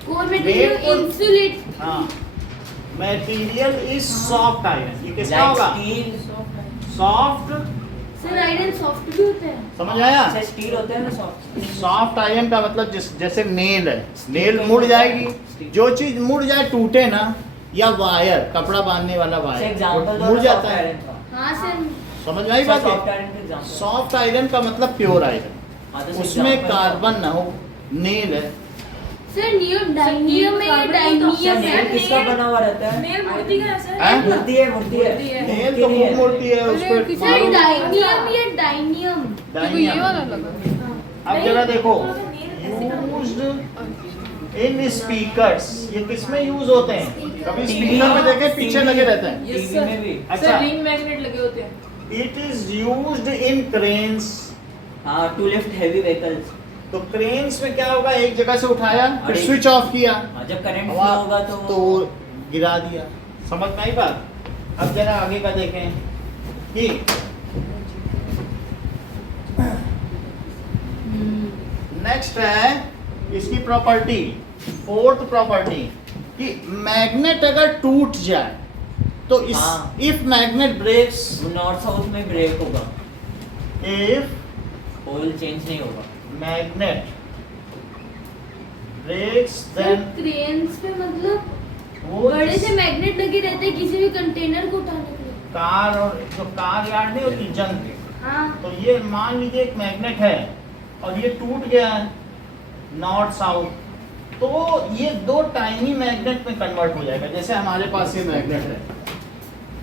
core material insulate हाँ, मटेरियल इज सॉफ्ट आयरन। ये किसका लाइक होगा? Steel. Soft. Sir iron soft भी होता है समझ आया? अच्छा, स्टील होते हैं ना सॉफ्ट। सॉफ्ट आयरन का मतलब जैसे नेल है, नेल मुड़ जाएगी, जो चीज मुड़ जाए टूटे ना, या वायर, कपड़ा बांधने वाला वायर एग्जांपल मुड़ जाता है। हाँ सर समझ में आई बात? सॉफ्ट आयरन का एग्जांपल। सॉफ्ट आयरन का मतलब प्योर आयरन, हाँ, तो उसमें example- कार्बन ना हो, नेल है। सर नियोडाइनियम में ये डाइनियम अच्छा, नेल है किसका बना हुआ रहता है? मेल मूर्ति का ऐसा हैं? मूर्ति है, मूर्ति है। मूर्ति है। नेल तो खूब मूर्ति है, उस पर सर मारो। डाइनियम या डाइनियम डायनियम। अब जरा देखो, यूज्ड इन स्पीकर्स, ये किसमें यूज होते हैं? कभी स्पीकर में देखे पीछे लगे रहते हैं। Yes, TV sir. में भी। अच्छा। सर रिंग मैग्नेट लगे होते हैं। It is used in cranes. हाँ, टू लिफ्ट हेवी व्हीकल्स। तो क्रेन्स में क्या होगा? एक जगह से उठाया, फिर अरे। स्विच ऑफ किया, जब करंट फ्लो हवा होगा तो गिरा दिया। समझ में आई बात? अब जरा आगे का देखें कि नेक्स्ट है इसकी प्रॉपर्टी, फोर्थ प्रॉपर्टी, कि मैग्नेट अगर टूट जाए तो इस हाँ। If magnet breaks, north south में ब्रेक होगा, इफ ऑयल चेंज नहीं होगा। मैग्नेट ब्रेक्स देन क्रेन्स पे मतलब वो बड़े से मैग्नेट लगे रहते हैं किसी भी कंटेनर को उठाने के लिए। कार, और जो कार यार्ड नहीं होती जंग, हाँ तो ये मान लीजिए एक मैग्नेट है और ये टूट गया है नॉर्थ साउथ, तो ये दो टाइनी मैग्नेट में कन्वर्ट हो जाएगा। जैसे हमारे पास ये मैग्नेट है,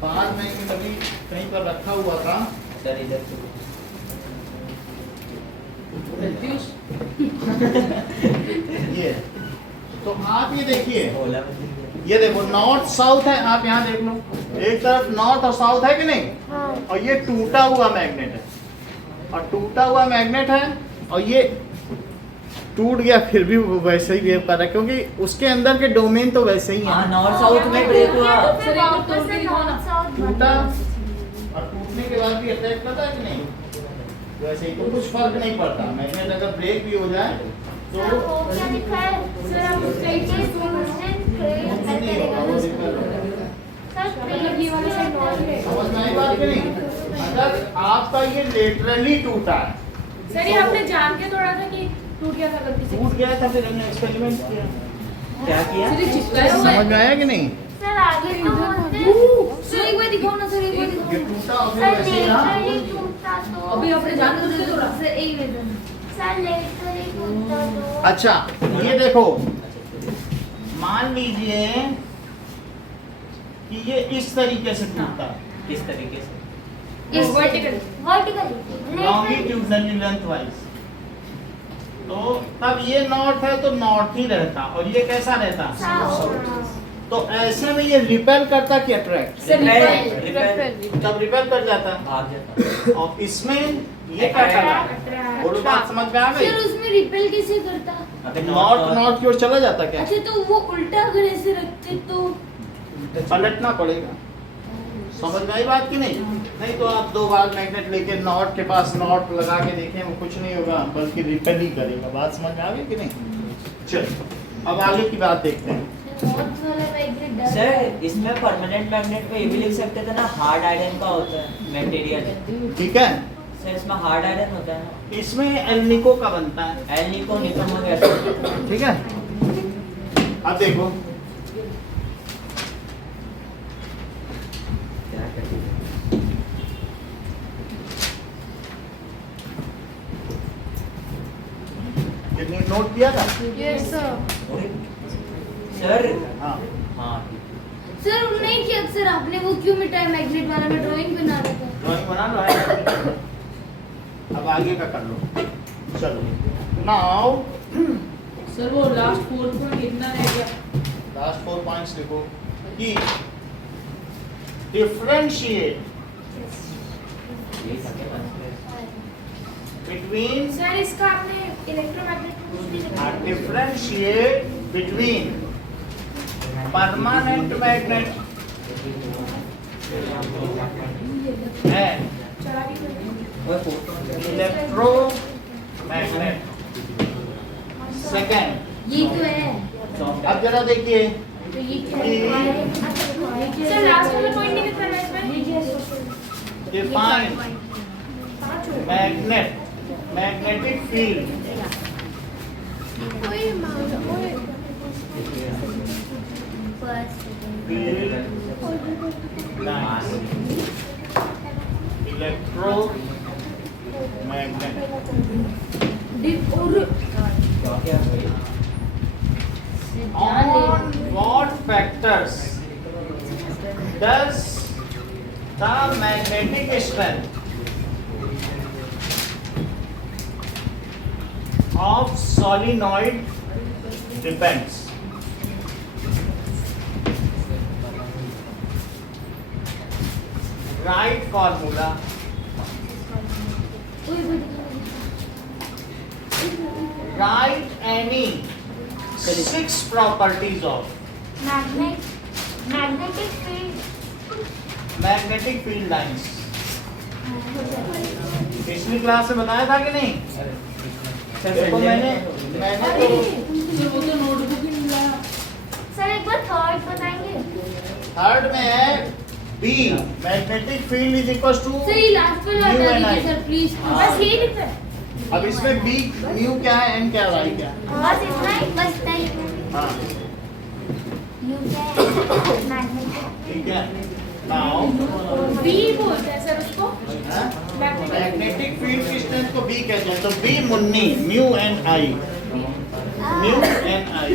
बाहर में कभी कहीं पर रखा हुआ था, सर इधर से ये, तो आप ये देखिए, ओला में ये देखो नॉर्थ साउथ है, आप यहाँ देख लो, एक तरफ नॉर्थ और साउथ है कि नहीं, और ये टूटा हुआ मैग्नेट है, और टूटा हुआ मैग्नेट है, और ये टूट गया फिर भी वो वैसे ही वेव कर रहा है, क्योंकि उसके अंदर के डोमेन तो वैसे ही हाँ, है। नॉर्थ साउथ में ब्रेक हुआ। फिर वापस से नॉर्थ साउथ टूटा और टूटने के बाद भी अटैक करता है कि नहीं, वैसे ही तो कुछ फर्क नहीं पड़ता। मैग्नेट अगर ब्रेक भी हो जाए तो सर वो क्या लिखा है? सर आप स्ट्रेट से कुछ नहीं होगा, वो दिक्कत होगा। मतलब ये वाला साइड नॉर्थ है। समझ में आई बात कि नहीं? अगर आपका ये लेटरली टूटा है, सर ये हमने जान के तोड़ा था कि टूट गया था गलती से। टूट गया था, फिर हमने एक्सपेरिमेंट किया। क्या किया? चिपकाया हुआ है। समझ में आया कि नहीं? सर आगे तो बोलते हैं। सर एक बार दिखाओ ना सर, एक बार दिखाओ। ये टूटा और फिर सर वैसे ही रहा। लेटर ही टूटा तो अभी अपने जान दो थोड़ा सर, एक मिनट। सर लेटर ही टूटा तो अच्छा ये देखो, मान लीजिए कि ये इस तरीके से टूटा, किस तरीके से? इस vertical vertically longitudinally length wise, तो तब ये नॉट है तो नॉट ही रहता, और ये कैसा रहता? तो ऐसे में ये रिपेल करता कि अट्रैक्ट? सर रिपेल तब रिपेल कर जाता, भाग जाता। और इसमें ये क्या कर रहा है? बोलो बात समझ में आ सर गई? उसमें रिपेल कैसे करता? अबे नॉट नॉट की ओर चला जाता क्या? अच्छा तो वो उल्टा अगर ऐसे रखते तो पलटना पड़ेगा। समझ में आई बात कि नहीं? नहीं तो आप 2 बार मैग्नेट लेके नॉट के पास नॉट लगा के देखें, वो कुछ नहीं होगा बल्कि रिपेल ही करेगा। बात समझ में आ गई कि नहीं? चलो अब आगे की बात देखते हैं। बहुत वाला मैग्नेट डर सर इसमें परमानेंट मैग्नेट पे ये भी लिख सकते थे ना, हार्ड आयरन का होता है मटेरियल। ठीक है, सर इसमें हार्ड आयरन होता है ना, इसमें एल्निको का बनता है। एल निको निकम वगैरह। ठीक है, अब देखो कितनी नोट किया था? Yes sir. सर हाँ, हाँ सर नहीं किया सर आपने, वो क्यों मिटाया मैग्नेट वाला? मैं ड्राइंग बना रहा था। ड्राइंग बना लो है। अब आगे का कर लो। चलो नाउ सर वो लास्ट 4 पॉइंट कितना रह गया? लास्ट 4 पॉइंट्स लिखो कि डिफरेंशिएट बिटवीन सर इसका आपने electromagnet differentiate between permanent magnet and electromagnet. Second, ये तो है, अब जरा देखिए तो ये क्या है? सर लास्ट वाला पॉइंट नहीं करना है इसमें? define magnetic field. Field lines. Electromagnet. क्या On what factors does the magnetic strength of solenoid depends? Right formula. Write any 6 properties of magnetic field magnetic field lines. पिछली क्लास में बताया था कि नहीं? देखो मैंने तो सर वो तो नोटबुक ही मिला। सर एक बार थर्ड बताएंगे? थर्ड में है B, magnetic field is equal to sir ये लास्ट वाला म्यू हटा एन दीजिए आई। Sir please. बस यही लिखा है? अब इसमें B म्यू क्या है, N क्या है, Y क्या है? बस इतना ही, बस इतना ही। हाँ यू क्या है? मैग्नेटिक ठीक है। नाउ बी बोलते हैं सर उसको। मैग्नेटिक फील्ड की स्ट्रेंथ को B कहते हैं, तो B मुन्नी म्यू एन आई, म्यू एन आई।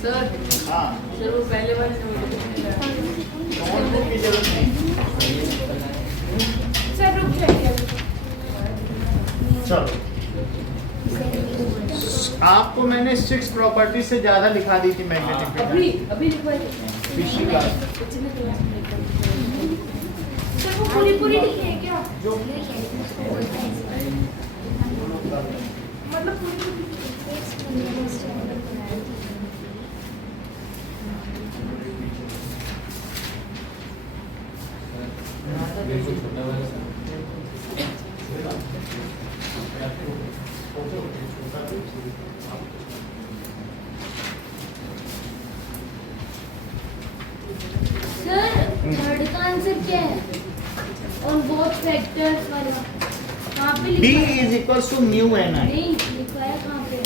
सर हाँ, सर वो पहले वाले नोटबुक मिला। नोटबुक की जरूरत नहीं। सर रुक जाइए। चलो आपको मैंने 6 प्रॉपर्टी से ज्यादा लिखा दी थी मैग्नेटिक अभी फील्ड अभी लिखवाइए। पिछली क्लास। सर वो पूरी पूरी लिखी है क्या? मतलब पूरी सर थर्ड का आंसर क्या है? और बोथ फैक्टर्स वाला वहाँ पे B लिखा है। is equals to mu n I। नहीं लिखा है कहाँ पे?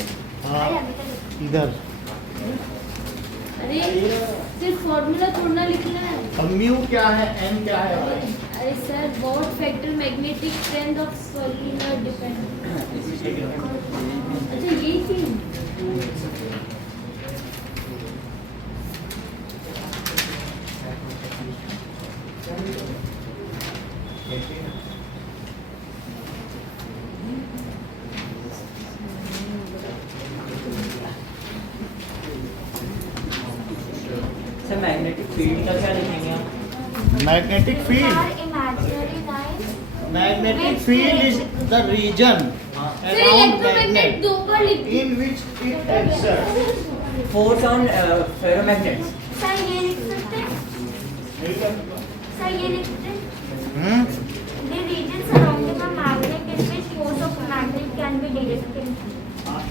हाँ, इधर। अरे सिर्फ फॉर्मूला थोड़ा लिखना है। अब म्यू क्या है, n क्या है भाई? अरे sir both factor magnetic strength of solenoid depend. अच्छा यही थी। सर मैग्नेटिक फील्ड का क्या लिखेंगे आप? Magnetic field, imaginary lines magnetic field is the region sir around electromagnet magnet दो बार लिख in which it exerts। Force on ferromagnets. Sir ये लिख सकते हैं, सर ये लिख सकते हैं, the region surrounding a magnet in which force of magnet can be directed,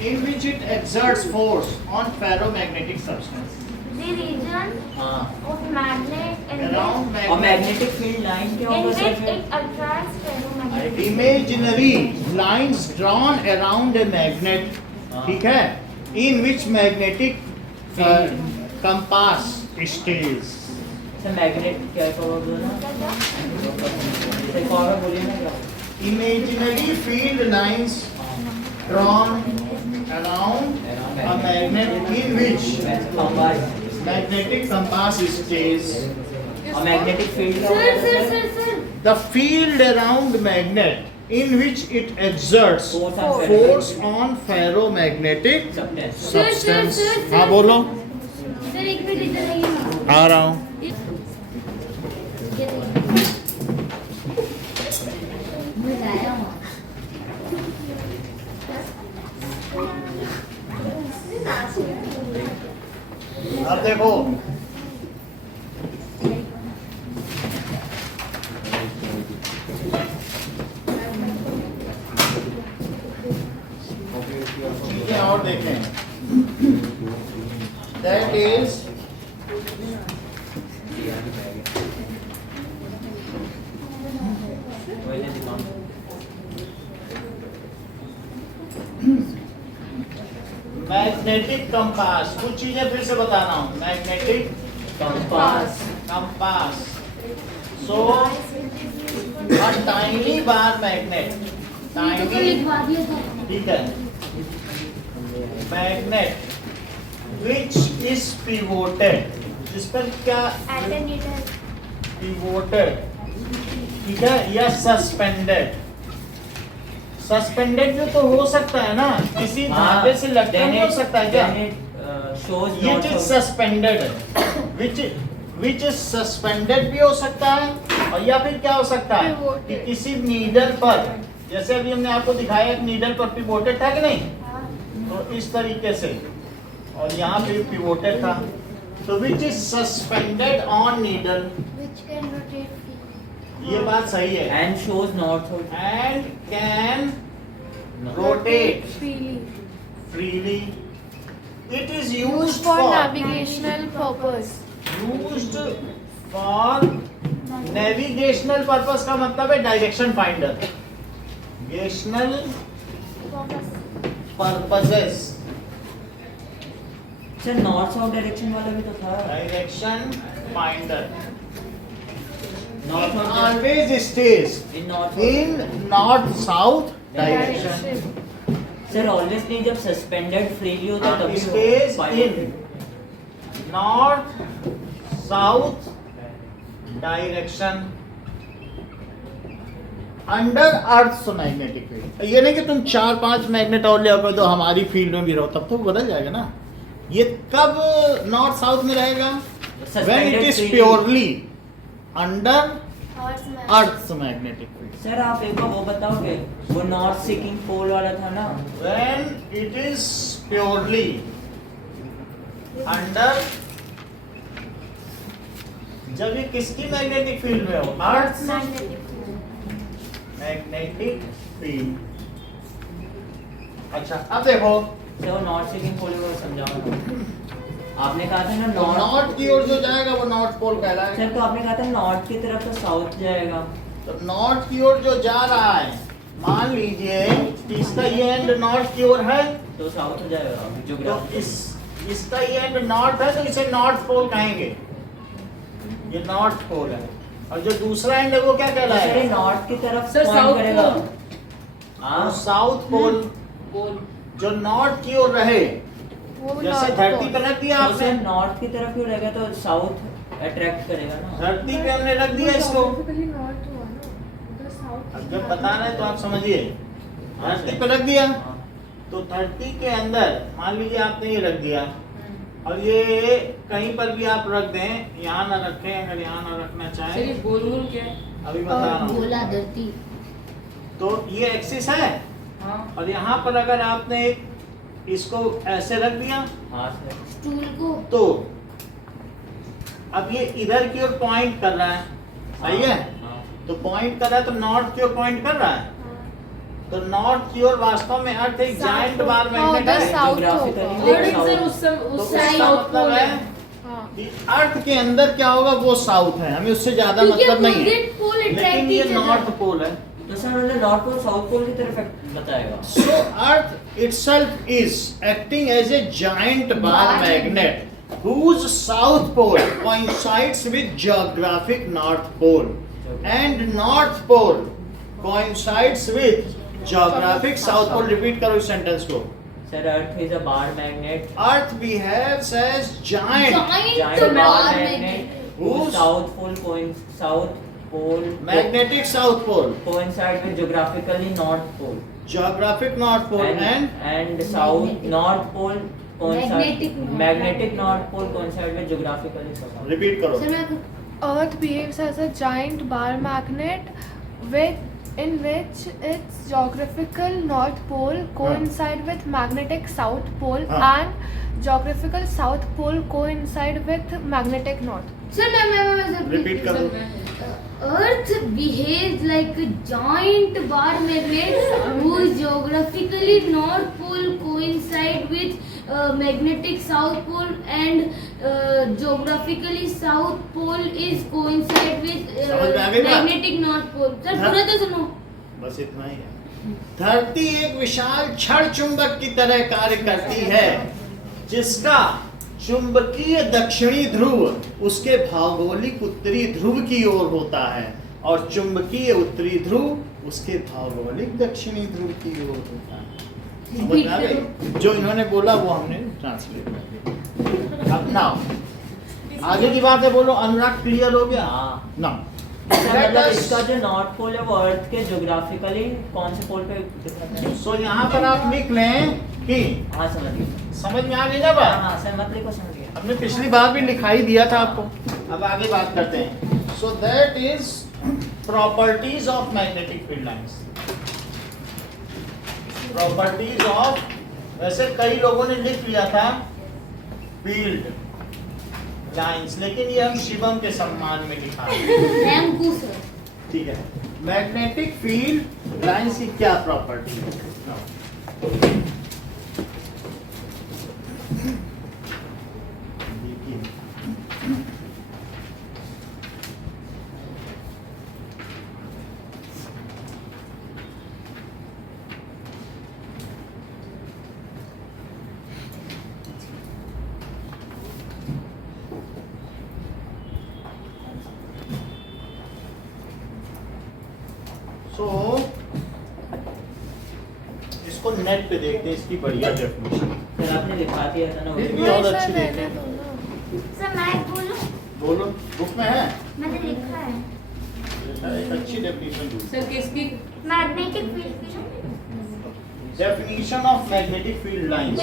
In which it exerts force on ferromagnetic substance। the region हाँ, of magnet in around which, और magnet। मैग्नेटिक फील्ड लाइन क्या in होगा which sir? it attracts ferromagnetic Imaginary lines drawn around a magnet, ठीक है, in which magnetic compass stays। Sir magnet क्या होगा ना? एक और बोलिए ना क्या? Imaginary field lines drawn around a magnet in which compass magnetic compass stays। और मैग्नेटिक फील्ड क्या सर होगा sir sir sir The field around magnet in which it exerts force on ferromagnetic substance. substance। sir, हाँ बोलो, sir एक minute इधर आइए ना। आ रहा हूँ। ये देखिए। मैं लाया हूँ। अब देखो, चीजें और देखें। That is magnetic compass. कुछ चीजें फिर से बता रहा हूँ। Magnetic compass. Compass, so a tiny bar magnet, ये तो कल tiny, लिखवा दिया था। ठीक है, magnet which is pivoted, जिस पर क्या at a needle, pivoted, ठीक है, या सस्पेंडेड। सस्पेंडेड भी तो हो सकता है ना, किसी धागे से लटका नहीं हो सकता है क्या? शोज ये चीज सस्पेंडेड है, विच सस्पेंडेड भी हो सकता है, और या फिर क्या हो सकता है कि किसी नीडल पर, जैसे अभी हमने आपको दिखाया एक नीडल पर पिवोटेड था कि नहीं, तो इस तरीके से, और यहाँ पे पिवोटेड था, तो which is suspended on needle. which can rotate freely. ये बात सही है। And shows north And can rotate freely। It is used for navigational purpose. used for navigational purpose का मतलब है direction finder. navigational purposes, sir north south direction वाला भी तो था। Direction finder. North It south always stays in north in north south direction। Sir always नहीं, जब suspended freely होता है तभी stays in north south direction under earth magnetic field. ये नहीं कि तुम 4-5 मैग्नेट और ले आओगे तो हमारी फील्ड में भी रहो, तब तो बदल जाएगा ना। ये कब नॉर्थ साउथ में रहेगा? When it is purely under earth magnetic field. Sir आप एक बार वो बताओगे, वो नॉर्थ सीकिंग पोल वाला था ना? When it is purely under, जब ये किसकी मैग्नेटिक फील्ड में हो? Earth magnetic field. अच्छा अब देखो, सर वो नॉर्थ सीकिंग पोल को समझाओ ना। आपने कहा था ना तो नॉर्थ की ओर जो जाएगा वो नॉर्थ पोल कहलाएगा। सर तो आपने कहा था नॉर्थ की तरफ तो साउथ जाएगा। तो नॉर्थ की ओर जो जा रहा है मान लीजिए कि इसका ये एंड नॉर्थ की ओर है, तो साउथ हो जाएगा तो ज्योग्राफी। इसका ये एंड नॉर्थ है तो इसे नॉर्थ पोल कहेंगे, ये नॉर्थ पोल है। और जो दूसरा एंड है वो क्या कहलाएगा? नॉर्थ की तरफ Sir, point south करेगा। pole। हाँ साउथ पोल पोल जो नॉर्थ की ओर रहे, वो जैसे north धरती pole। पे रख दिया तो आपने, सर नॉर्थ की तरफ क्यों रहेगा तो साउथ अट्रैक्ट करेगा ना। धरती पे हमने रख दिया इसको। Geographically north हुआ ना, उधर south अब जब बता रहे हैं तो आप समझिए, धरती पे रख दिया तो धरती के अंदर मान लीजिए आपने ये रख दिया, और ये कहीं पर भी आप रख दें, यहाँ ना रखें, अगर यहाँ ना रखना सर ये चाहें, गोल गोल क्या है? अभी बता रहा हूँ। गोला धरती। तो ये एक्सिस है, हाँ और यहाँ पर अगर आपने इसको ऐसे रख दिया हाँ सर। स्टूल को तो अब ये इधर की ओर पॉइंट कर रहा है, सही है? हाँ। तो पॉइंट कर रहा है तो नॉर्थ की ओर पॉइंट कर रहा है, तो नॉर्थ की ओर वास्तव में अर्थ एक जायंट बार मैग्नेट उधर है। south Geographically होगा। और एक south। सर उस तो उस उसका साउथ मतलब पोल है है। हाँ। कि अर्थ के अंदर क्या होगा वो साउथ है, हमें उससे ज्यादा मतलब नहीं है, पोल लेकिन ये नॉर्थ पोल है। तो सर उन्होंने नॉर्थ पोल साउथ पोल की तरफ बताएगा। So Earth itself is acting as a giant bar magnet whose south pole coincides with geographic north pole and north pole coincides with geographic south pole. Repeat करो इस sentence को। Sir earth is a bar magnet. Earth behaves as giant giant bar bar magnet magnet whose whose south pole magnetic south pole, coincide with geographically north pole geographic north pole and south north pole coincide Magnetic north north pole coincide with geographically south. repeat करो। Sir मैं Earth behaves as a giant bar magnet in which its geographical north pole coincide with magnetic south pole हाँ. and geographical south pole coincide with magnetic north. Sir मैं Repeat करो। Earth behaves like a giant bar magnet whose geographically north pole coincide with magnetic south pole and geographically south pole is coincide with समझ में आ गई बात? magnetic north pole. Sir हाँ। पूरा तो सुनो। बस इतना ही है। धरती एक विशाल क्षण चुंबक की तरह कार्य करती है, जिसका चुंबकीय दक्षिणी ध्रुव उसके भौगोलिक उत्तरी ध्रुव की ओर होता है और चुंबकीय उत्तरी ध्रुव उसके भौगोलिक दक्षिणी ध्रुव की ओर होता है। समझ में आ गई? जो इन्होंने बोला वो हमने ट्रांसलेट कर दिया। अब नाउ आगे की बात है, बोलो। अनुराग क्लियर हो गया? हाँ। नाउ मतलब इसका जो नॉर्थ पोल है वो अर्थ के ज्योग्राफिकली कौन से पोल पे डिपेंड है। सो यहाँ पर आप लिख लें कि, हाँ समझ गया। समझ में आ गई ना बात? हाँ सर मतलब को समझ गया। हमने पिछली बार भी लिखाई दिया था आपको। अब आगे बात करते हैं। So that is properties of magnetic field lines. Properties of, वैसे कई लोगों ने लिख लिया था फील्ड लाइंस, लेकिन ये हम शिवम के सम्मान में लिखा है। रैंकू सर। ठीक है। मैग्नेटिक फील्ड लाइंस की क्या प्रॉपर्टी है? इसको नेट पे देखते हैं, इसकी बढ़िया डेफिनेशन। सर आपने दिखा दिया था ना वो। ये भी नहीं और सर, अच्छी रहने देखते हैं। दो ना। सर मैं बोलूं? बोलो, बुक में है? मैंने लिखा है एक अच्छी डेफिनेशन दो। सर किसकी? मैग्नेटिक फील्ड की। Definition of magnetic field lines.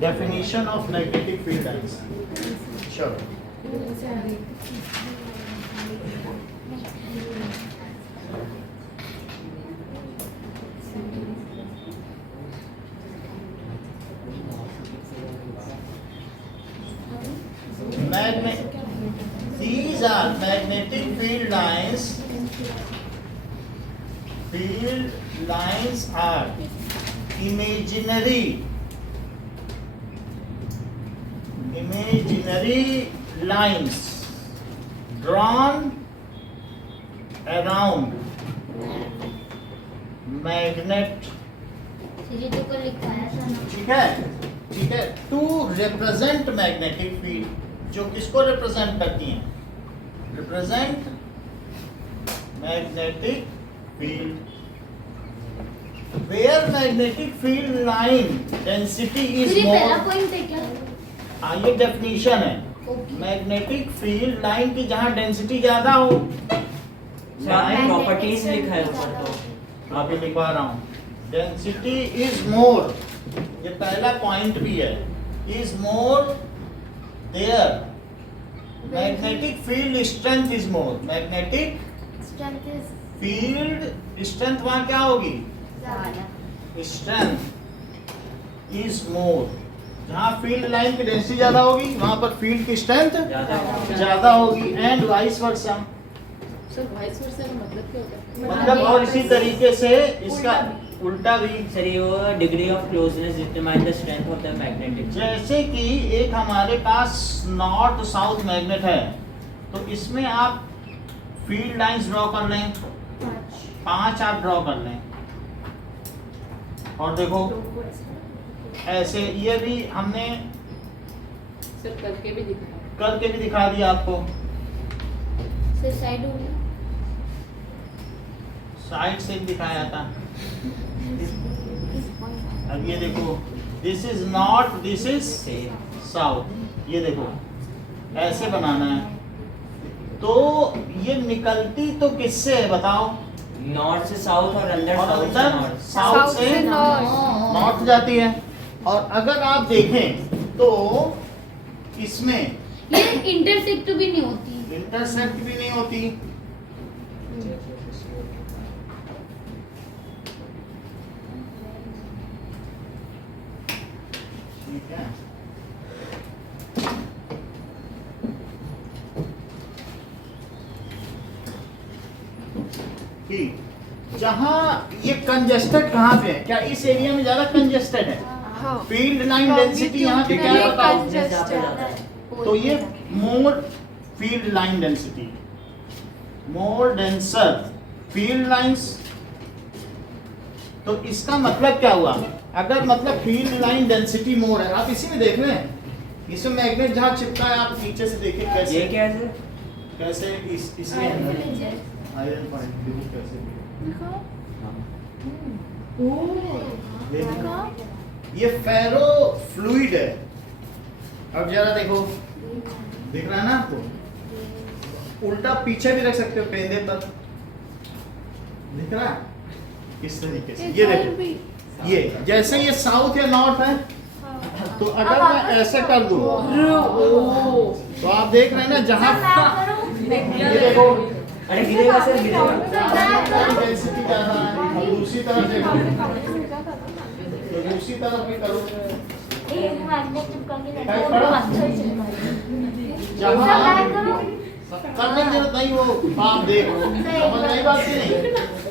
Definition of magnetic field lines. Sure. These are magnetic field lines. Field lines are imaginary imaginary lines drawn around magnet, series को लिखाया था ना। ठीक है, टू रिप्रेजेंट मैग्नेटिक फील्ड, जो किसको represent करती हैं, represent magnetic field, where magnetic field line density is फिर ये पहला मोर। पॉइंट है क्या? ये डेफिनेशन है, ओके। मैग्नेटिक फील्ड लाइन की जहां डेंसिटी ज्यादा हो, सारे प्रॉपर्टीज लिखा है ऊपर तो आप लिखवा रहा हूं, डेंसिटी इज मोर, ये पहला पॉइंट भी है, is more there, magnetic field strength is more, magnetic strength is field strength वहां क्या होगी, ज्यादा। स्ट्रेंथ इज मोर, जहां फील्ड लाइन की डेंसिटी ज्यादा होगी वहां पर फील्ड की स्ट्रेंथ ज्यादा होगी, and vice versa. Sir vice versa का मतलब क्या होता है? मतलब और इसी तरीके से इसका उल्टा भी, सर ये वो degree of closeness determine the strength of the magnetic. जैसे कि एक हमारे पास नॉर्थ साउथ मैग्नेट है, तो इसमें आप फील्ड लाइंस ड्रॉ कर लें, 5 आप ड्रॉ कर लें, और देखो ऐसे ये भी हमने सर करके भी दिखाया। करके भी दिखा दिया आपको, से साइड हो गया। साइड से भी दिखाया था। अब ये देखो, this is north, this is south, ये देखो ऐसे बनाना है, तो ये निकलती तो किससे है बताओ, नॉर्थ से साउथ और अंदर और साउथ से अंदर नॉर्थ। साउथ से नॉर्थ जाती है। और अगर आप देखें तो इसमें ये इंटरसेक्ट भी नहीं होती। इंटरसेक्ट भी नहीं होती, ठीक है। ठीक, जहां ये कंजेस्टेड कहाँ पे है, क्या इस एरिया में ज्यादा कंजेस्टेड है, हाँ फील्ड लाइन डेंसिटी यहाँ पे क्या है बताओ, congested। तो ये more field line density, more denser field lines. तो इसका मतलब क्या हुआ, अगर मतलब फील्ड लाइन डेंसिटी मोर है, आप इसी में देख रहे हैं, इसमें मैग्नेट जहाँ चिपका है, आप नीचे से देखिए कैसे, ये क्या है सर? कैसे इसमें आयरन पॉइंट देखो कैसे, ये फेरो फ्लूइड है। अब जरा देखो, दिख रहा है ना आपको, उल्टा पीछे भी रख सकते हो पेंदे पर, दिख रहा है किस तरीके से, ये देखो, ये जैसे ये साउथ या नॉर्थ है, तो अगर मैं ऐसे कर दूं तो आप देख रहे हैं ना, जहां ये देखो अरे गिरेगा सर, गिरेगा। डेंसिटी ज्यादा है, और दूसरी तरफ देखो, तो दूसरी तरफ भी करो, एक मैग्नेट चिपका के दिखाई रखो, पड़ा? पत्थर चिपका जहां करो। करने की जरूरत नहीं, वो आप देखो, समझ नहीं बात की नहीं,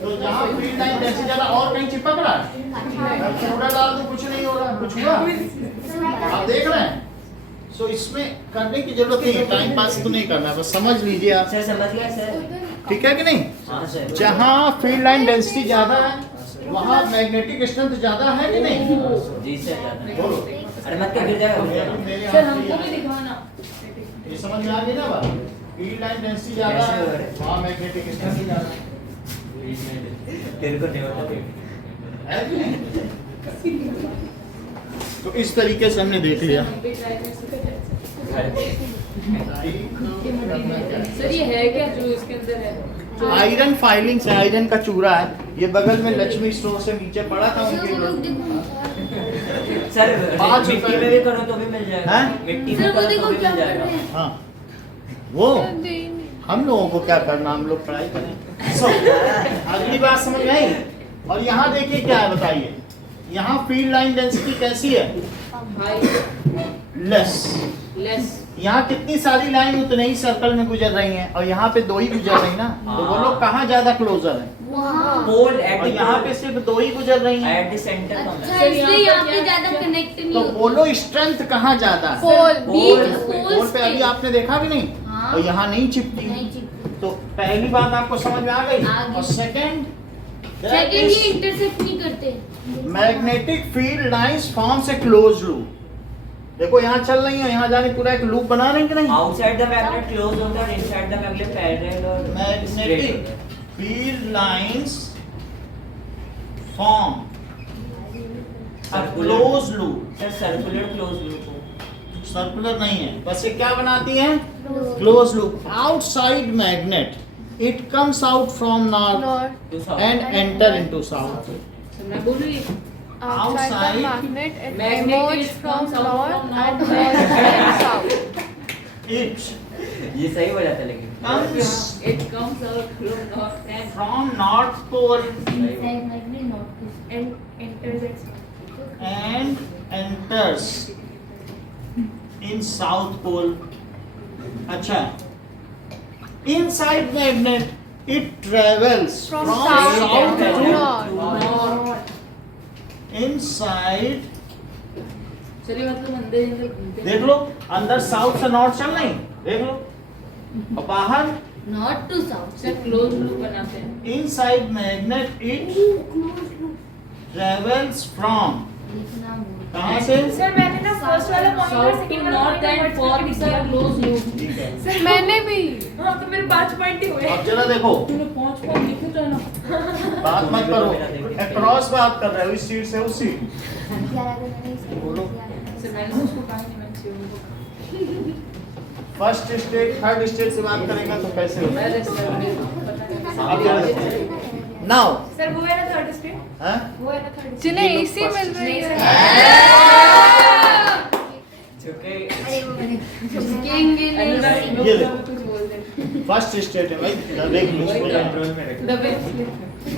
तो जहां फील्ड लाइन डेंसिटी ज्यादा, और कहीं चिपक रहा है, कूड़ा डाल दो कुछ नहीं हो रहा, कुछ हुआ, आप देख रहे हैं। सो इसमें करने की जरूरत नहीं है, टाइम पास तो नहीं करना, बस समझ लीजिए आप, सर समझ गया सर? ठीक है कि नहीं। हाँ सर। जहां फील्ड लाइन डेंसिटी ज्यादा है, वहां मैग्नेटिक स्ट्रेंथ ज्यादा है कि नहीं, जी सर ज्यादा है। बोलो। अरे मत क्या गिर जाएगा। मेरे सर हाथ में हमको ये भी दिखाना। ये समझ में आ गई ना बात, फील्ड लाइन डेंसिटी ज्यादा है, वहां मैग्नेटिक स्ट्रेंथ ज्यादा है। तेरे को नहीं होता। है कि नहीं? तो इस तरीके से हमने देख लिया। हम भी ट्राई कर सकते हैं। आयरन सर ये है क्या जो इसके अंदर है? फाइलिंग से, आयरन का चूरा है, ये बगल में लक्ष्मी स्टोर से नीचे पड़ा था उनके सर 5 मिट्टी में भी करो तो भी मिल जाएगा। हैं? मिट्टी में सर वो करो तो देखो भी क्या मिल कर जाएगा। रहे हैं। हाँ, वो हम लोगों को क्या करना, हम लोग ट्राई करें। So, अगली बात समझ में आई। और यहाँ देखिए क्या है बताइए, यहाँ फील्ड लाइन डेंसिटी कैसी है, हाई लेस। लेस। यहाँ कितनी सारी लाइन उतने ही सर्कल में गुजर रही हैं, और यहाँ पे 2 ही गुजर रही ना, तो वो लोग कहाँ ज्यादा क्लोजर है, वहाँ पोल एट और यहाँ पे सिर्फ दो ही गुजर रही हैं। एट द सेंटर कम अच्छा है। इसलिए यहाँ पे ज्यादा कनेक्ट नहीं तो होता बोलो स्ट्रेंथ कहाँ ज्यादा है? पोल पोल पे अभी आपने देखा भी नहीं हाँ। और यहाँ नहीं चिपकी। नहीं चिपकी। तो पहली बात आपको समझ में आ गई। आ गई। और सेकंड सेकंड ये इंटरसेप्ट नहीं करते magnetic field lines forms a close loop. देखो यहाँ चल रही है, यहाँ जाने पूरा एक लूप बना रहे हैं कि नहीं? आउटसाइड द मैग्नेट क्लोज होता है और इनसाइड द मैग्नेट पैरेलल और straight मैग्नेटिक होता है। Field lines form Circular. Close loop. Sir circular close loop हो। सर्कुलर नहीं है, बस ये क्या बनाती हैं? Close loop. Outside magnet it comes out from north north To south. And enter into south. So मैं बोलूँ ये outside the Outside. magnet it Magnet emerges is from from south, north from and north. west and south. It ये सही बोला था लेकिन comes it comes out from north and from north pole and enters in south pole. अच्छा, inside magnet it travels From from south south to to north. inside। चलिए मतलब अंदर अंदर घूमते देख लो अंदर साउथ से नॉर्थ चल रही, देख लो। और बाहर north to south sir close loop बनाते हैं inside magnet it travels from कहाँ से? सर मैंने ना फर्स्ट वाला पॉइंट और साउथ टू सेकंड वाला north and point for sir close loop ठीक है। मैंने भी हाँ तो मेरे 5 पॉइंट ही हुए अब जरा देखो, तूने 5 पॉइंट लिखे तो है ना बात मत करो, अक्रॉस बात कर रहे हो, इस सीट से उस सीट। बोलो। सर मैंने तो उसको कहा नहीं, मैंने शिव को कहा फर्स्ट स्टेट थर्ड स्टेट से बात करेगा तो कैसे होगा? अरे सर मुझे पता नहीं आप जरा देखो। नाउ सर वो है ना थर्ड स्टेट हैं? वो है ना थर्ड जिन्हें ये लोग एसी मिल first- रही नहीं, है क्योंकि ये देखो फर्स्ट स्टेट है भाई, देख लो इसको। कंट्रोल में रखो। दबे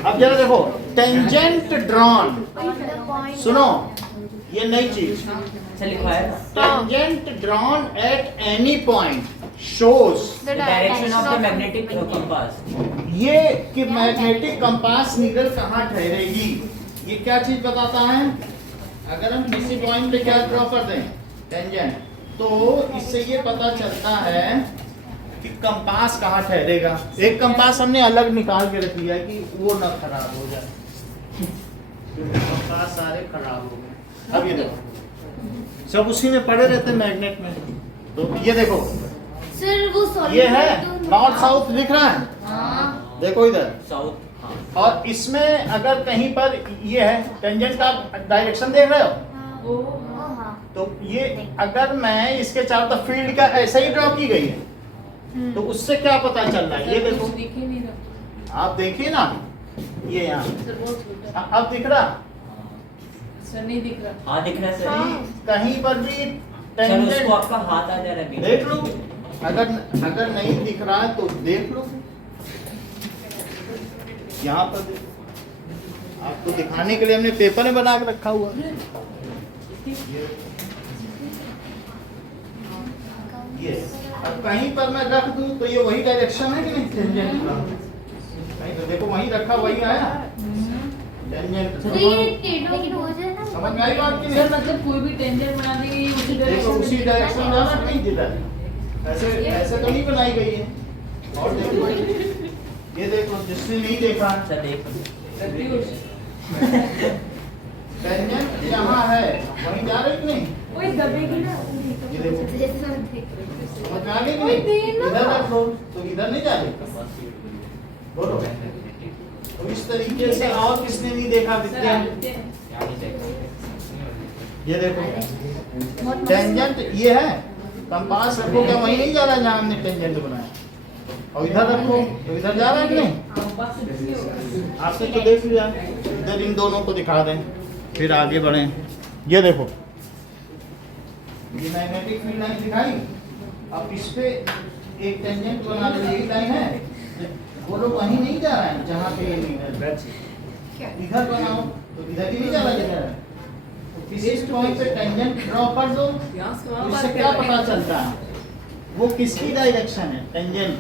अब जरा देखो टेंजेंट ड्रॉन, सुनो ये नई चीज। अच्छा लिखवाया था tangent drawn at any point shows the direction of the of magnetic compass. ये कि मैग्नेटिक कंपास निकल कहाँ ठहरेगी। ये क्या चीज बताता है? अगर हम किसी पॉइंट पे क्या ड्रॉ कर दें टेंजेंट, तो इससे ये पता चलता है कि कंपास कहाँ ठहरेगा। एक कंपास हमने अलग निकाल के रख लिया कि वो ना खराब हो जाए। कंपास सारे खराब हो गए। अब ये देखो सब उसी में पड़े रहते मैग्नेट में। तो ये देखो सर वो सॉलिड ये है नॉर्थ साउथ लिख रहा है, हाँ देखो इधर। साउथ हाँ और इसमें अगर कहीं पर ये है टेंजेंट का डायरेक्शन देख रहे हो, हाँ तो ये अगर मैं इसके चारों तरफ फील्ड का ऐसे ही ड्रॉ की गई है, तो उससे क्या पता चल रहा है? ये सर देखो कुछ दिख ही नहीं रहा आप देखिए ना, ये यहाँ सर बहुत छोटा अब दिख रहा सर नहीं दिख रहा हाँ दिख रहा है सर। कहीं पर भी सर टेंजेंट उसको आपका हाथ आ जा रहा है देख लो। अगर अगर नहीं दिख रहा है तो देख लो, यहाँ पर देखो। आपको दिखाने के लिए हमने पेपर में बना के रखा हुआ है। ये अब कहीं पर मैं रख दूं तो ये वही डायरेक्शन है कि नहीं टेंजेंट का? कहीं तो देखो वहीं रखा वही आया टेंजेंट। तो ये टेढ़ा की हो जाए ना समझ में आई बात की सर नहीं? मतलब कोई भी टेंजेंट बना देंगे ये उसी देखो उसी डायरेक्शन डायरेक्शन में जाना नहीं दिला है। ऐसे ऐसे तो नहीं बनाई गई है। और देखो ये देखो जिसने नहीं देखा अच्छा देख टेंजेंट यहाँ है वहीं जा रही कि नहीं? वही दबेगी ना ये देखो समझ में आ गई कि नहीं? इधर रख लो तो इधर नहीं जा रही। बोलो तो इस तरीके से और किसने नहीं देखा सर विद्या? आदित्य ये देखो टेंजेंट ये है, कंपास रखो क्या वहीं नहीं जा रहा है जहाँ हमने टेंजेंट बनाया, और इधर रखो तो इधर जा रहा है कि नहीं? कंपास से किसी होगा आपने तो देख लिया, इधर इन दोनों को दिखा दें फिर आगे बढ़ें। ये देखो ये मैग्नेटिक फील्ड लाइन दिखाई, अब इस पे एक टेंजेंट बना दो, यही लाइन है, वो लोग वहीं नहीं जा रहा है जहाँ पे ये नहीं है। इधर बनाओ तो इधर ही नहीं जा रहा है। तो किसी पॉइंट पे टेंजेंट ड्रॉ कर दो, यहाँ से तो इससे क्या पता चलता है वो किसकी डायरेक्शन है टेंजेंट?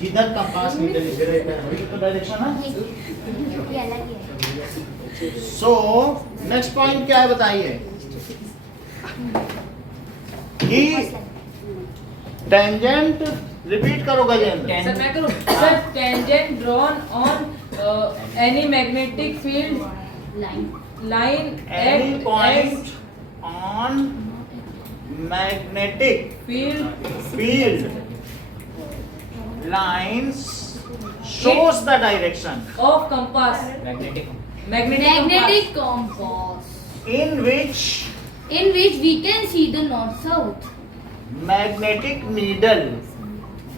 जिधर कंपास नीडल गिरेगा वही तो डायरेक्शन है। ये अलग ही है। सो नेक्स्ट पॉइंट क्या है बताइए कि टेंजेंट रिपीट करो गजेंद्र। सर मैं करूँ sir tangent drawn on any magnetic field line any at point on magnetic field lines shows the direction of compass magnetic Magnetic compass in which in which we can see the north south. magnetic needle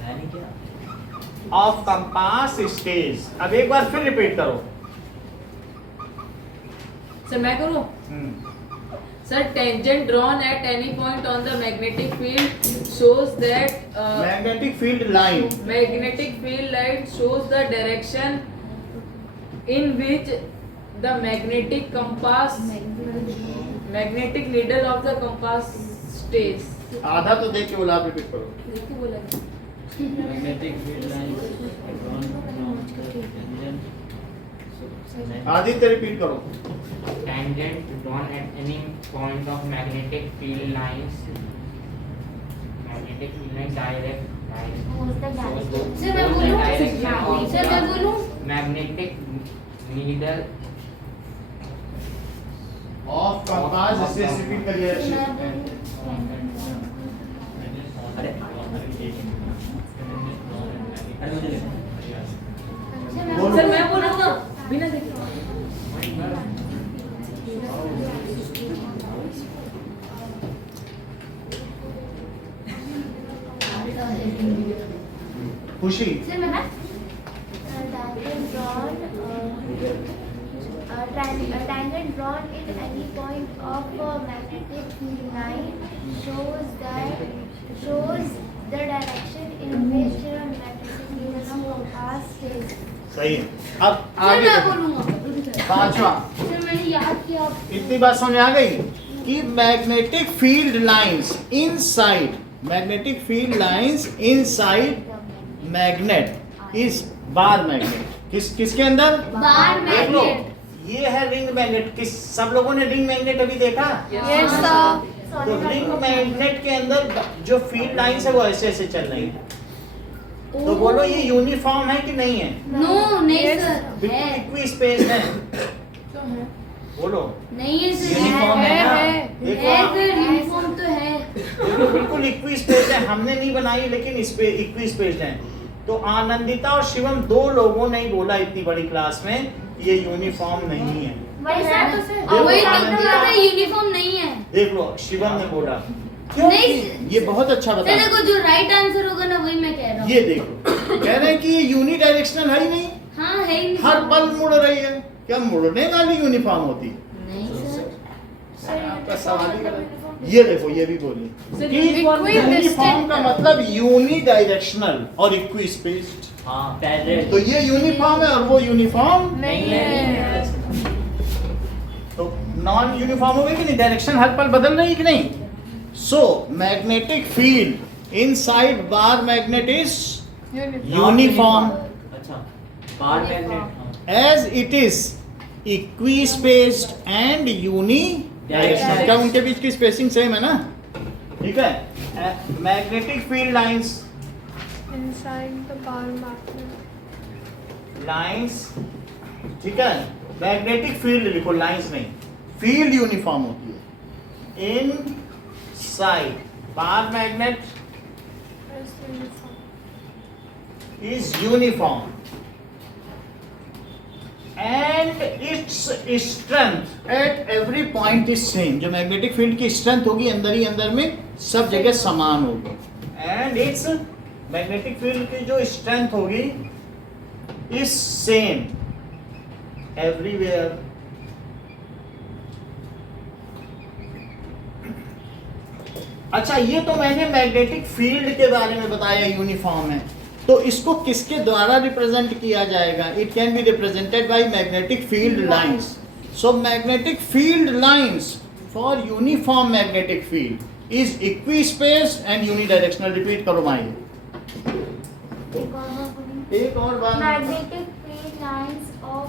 मैंने क्या of compass stays। अब एक बार फिर repeat करो। Sir मैं करूँ sir tangent drawn at any point on the magnetic field shows that magnetic field line magnetic field light shows the direction in which the magnetic needle of the compass stays. आधा तो देख के बोला, आप repeat करो। देखिए बोला क्या? Magnetic field line Aditya repeat करो। Tangent drawn at any point of magnetic field lines direct Who's the guy? Sir, मैं बोलूं? direction of Sir, मैं बोलूं? the magnetic needle of compass इसे रिपीट करिए। अरे अरे मुझे लिखो। बोलो। सर मैं बोलूँगा बिना देखे खुशी Sir, मैं Tangent drawn in any point of a magnetic field line shows the direction in which a magnetic needle of compass stays. सही है। अब Sir, आगे मैं देखो। बोलूंगा। पांचवा, Sir, मैंने याद किया। इतनी बात समझ आ गई कि magnetic field lines inside magnet is bar magnet. किसके अंदर? बार देख लो, मैग्नेट। ये है रिंग मैग्नेट। सब लोगों ने रिंग मैग्नेट अभी देखा? Yes, sir. तो रिंग मैग्नेट के अंदर जो फील्ड लाइंस है वो ऐसे ऐसे चल रही है। तो बोलो ये यूनिफॉर्म है कि नहीं है? नो नहीं Yes, सर बिल्कुल है इक्वी स्पेस है। बोलो। नहीं है सर यूनिफॉर्म है ना? देखो है सर यूनिफॉर्म तो है देखो बिल्कुल इक्वी स्पेस है। हमने नहीं बनाई लेकिन इक्वी स्पेस है। तो आनंदिता और शिवम दो लोगों ने ही बोला इतनी बड़ी क्लास में ये यूनिफॉर्म नहीं है। वैसा तो सर देखो, वही तो आनंदिता- बोला था यूनिफॉर्म नहीं है देख लो शिवम ने बोला क्यों? नहीं। ये बहुत अच्छा सर बता। देखो जो राइट आंसर होगा ना वही मैं कह रहा हूँ ये देखो कह रहे हैं कि ये यूनी डायरेक्शनल है ही नहीं, हाँ है ही नहीं हर पल मुड़ रही है। क्या मुड़ने वाली यूनिफॉर्म होती? नहीं सर आपका सवाल ही गलत। ये देखो ये भी बोली सर कि यूनिफॉर्म यूनिफॉर्म का मतलब यूनी डायरेक्शनल और इक्वी स्पेस्ड। हाँ पैरेलल तो ये यूनिफॉर्म है और वो यूनिफॉर्म नहीं है। तो नॉन यूनिफॉर्म हो गई कि नहीं? डायरेक्शन हर पल बदल रही कि नहीं? So magnetic field inside bar magnet is uniform अच्छा bar magnet as it is equispaced and unidirectional. क्या उनके बीच की स्पेसिंग सेम है ना? ठीक है। Magnetic field lines Inside the bar magnet. ठीक है। मैग्नेटिक फील्ड लिखो, लाइंस नहीं। फील्ड यूनिफॉर्म होती है। Inside bar magnet Is uniform. is uniform and its strength at every point is same। जो मैग्नेटिक फील्ड की स्ट्रेंथ होगी अंदर ही अंदर में सब जगह समान होगी। एंड इट्स मैग्नेटिक फील्ड की जो स्ट्रेंथ होगी इज सेम एवरीवेयर। अच्छा ये तो मैंने मैग्नेटिक फील्ड के बारे में बताया यूनिफॉर्म है। तो इसको किसके द्वारा रिप्रेजेंट किया जाएगा? It can be represented by magnetic field lines. So magnetic field lines for uniform magnetic field is equi space and unidirectional. Repeat करो माइए। एक और बात Magnetic field lines of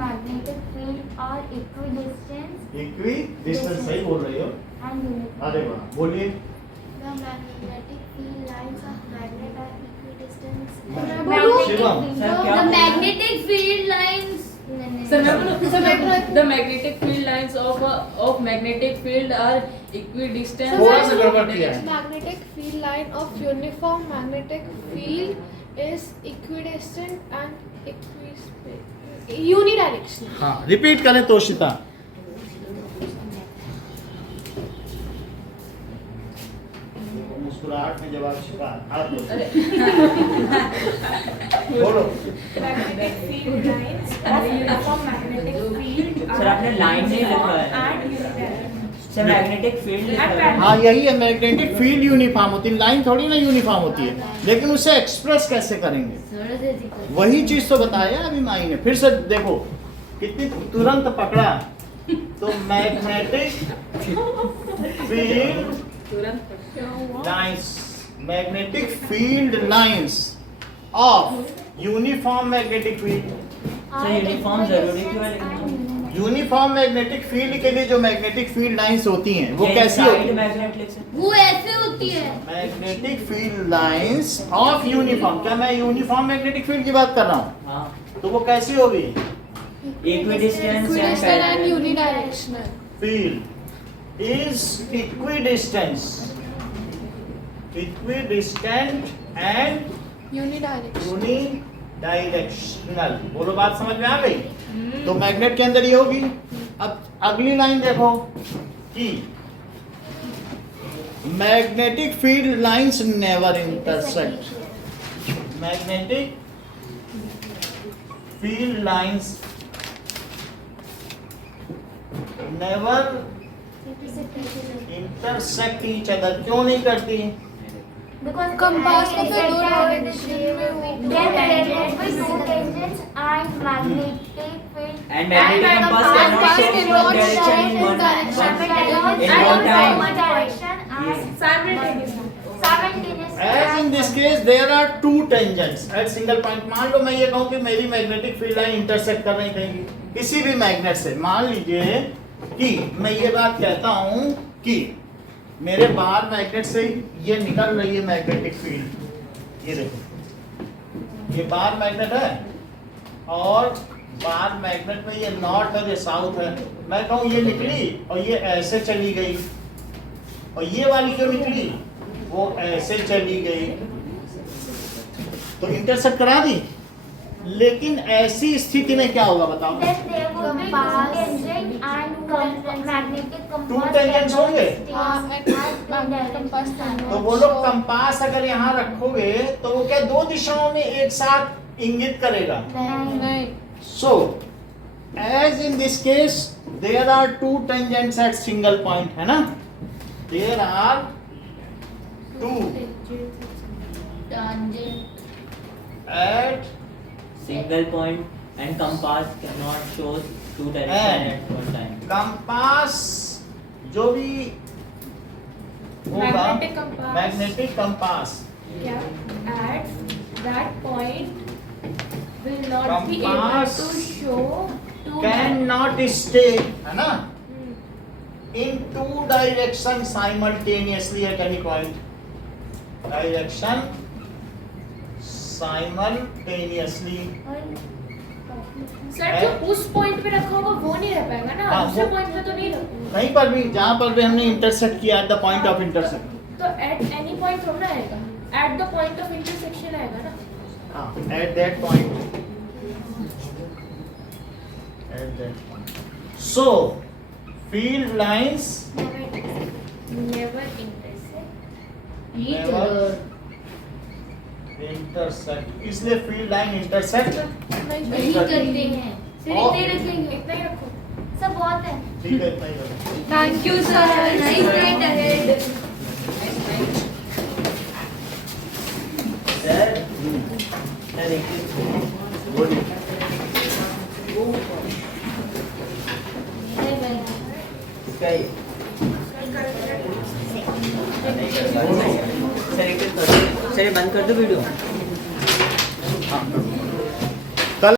magnetic field are equidistant equi distance सही बोल रही हो। and uniform. अरे वाह, बोलिए। The magnetic field lines of magnet are equidistant. Shivam, sir क्या The बोल रहे हैं? magnetic field lines. Sir, the magnetic field lines of magnetic field are equidistant. थोड़ा सा गड़बड़ किया है। Magnetic field line of uniform magnetic field is equidistant and unidirectional. हाँ, रिपीट करें तोशिता। मुस्कुराहट में जवाब छिपा। आप बोलो। Magnetic field lines of uniform magnetic field sir आपने लाइन नहीं लिखा है and unidirectional. Sir magnetic field लिखा है हाँ, यही है, मैग्नेटिक फील्ड यूनिफॉर्म होती है, लाइन थोड़ी ना यूनिफॉर्म होती है, लेकिन उसे एक्सप्रेस कैसे करेंगे वही चीज तो बताया अभी माई ने। फिर से देखो कितनी तुरंत पकड़ा। तो magnetic field lines, magnetic field lines of uniform magnetic field. Sir uniform जरूरी क्यों है लिखना? यूनिफॉर्म मैग्नेटिक फील्ड के लिए जो मैग्नेटिक फील्ड लाइंस होती हैं वो कैसी होती हैं? मैग्नेट लिख सकते वो ऐसे होती है। Magnetic field lines of uniform, क्या मैं यूनिफॉर्म मैग्नेटिक फील्ड की बात कर रहा हूँ? हैं? हाँ तो वो कैसी होगी? Equidistance Equidistant and and unidirectional. Field is equidistant and Unidirectional. Unidirectional. बोलो, बात समझ में आ गई? तो मैग्नेट के अंदर ये होगी। अब अगली लाइन देखो कि magnetic field lines never intersect. Magnetic field lines never intersect each other. क्यों नहीं करती? Because Compass को तो they दो are direction में होगा। they are related with two tangents and magnetic field. And magnetic compass cannot compass show cannot one direction in show one direction. in one time. One direction and Simultaneously. simultaneous. As in this case there are two tangents at single point। मान लो मैं ये कहूँ कि मेरी magnetic field line intersect कर रही कहीं किसी भी मैग्नेट से। मान लीजिए कि मैं ये बात कहता हूँ कि मेरे बाहर मैग्नेट से ये निकल रही है मैग्नेटिक फील्ड। ये देखो, ये बाहर मैग्नेट है और बाहर मैग्नेट में ये नॉर्थ और ये साउथ है। मैं कहूँ ये निकली और ये ऐसे चली गई, और ये वाली जो निकली वो ऐसे चली गई, तो इंटरसेक्ट करा दी। लेकिन ऐसी स्थिति में क्या होगा बताओ? Then there will be two tangent and magnetic compass. Two tangents होंगे? magnetic compass तो वो लोग कंपास अगर यहाँ रखोगे तो वो क्या दो दिशाओं में एक साथ इंगित करेगा? नहीं। So, as in this case, there are two tangents at single point, है ना? There are two at Single point and compass cannot show two direction at one time. Compass जो भी होगा, Magnetic compass. Magnetic compass Yeah. At that point will not be able Compass to show two can not stay, है ना, in two direction simultaneously at any point. Direction simultaneously. Sir जो उस point पे रखा होगा वो नहीं रह पाएगा ना, हाँ, दूसरे वो- पॉइंट पे तो नहीं रखूंगा। कहीं पर भी जहाँ पर भी हमने इंटरसेक्ट किया at the point of intersect. तो एट एनी पॉइंट थोड़ा ना आएगा, at the point of intersection आएगा ना। हाँ, at that point. At that point. So, field lines never intersect never intersect. इसलिए field line intersect नहीं करते हैं। सिर्फ और- इतना ही रखेंगे, इतना ही रखो। सब बहुत है। ठीक है, इतना ही रखो। Thank you, sir. Nice night ahead. Sir, sir एक चीज बोलिए। इसका ये नहीं कर पा रहे। सर एक कर दो, सर ये बंद कर दो वीडियो। हाँ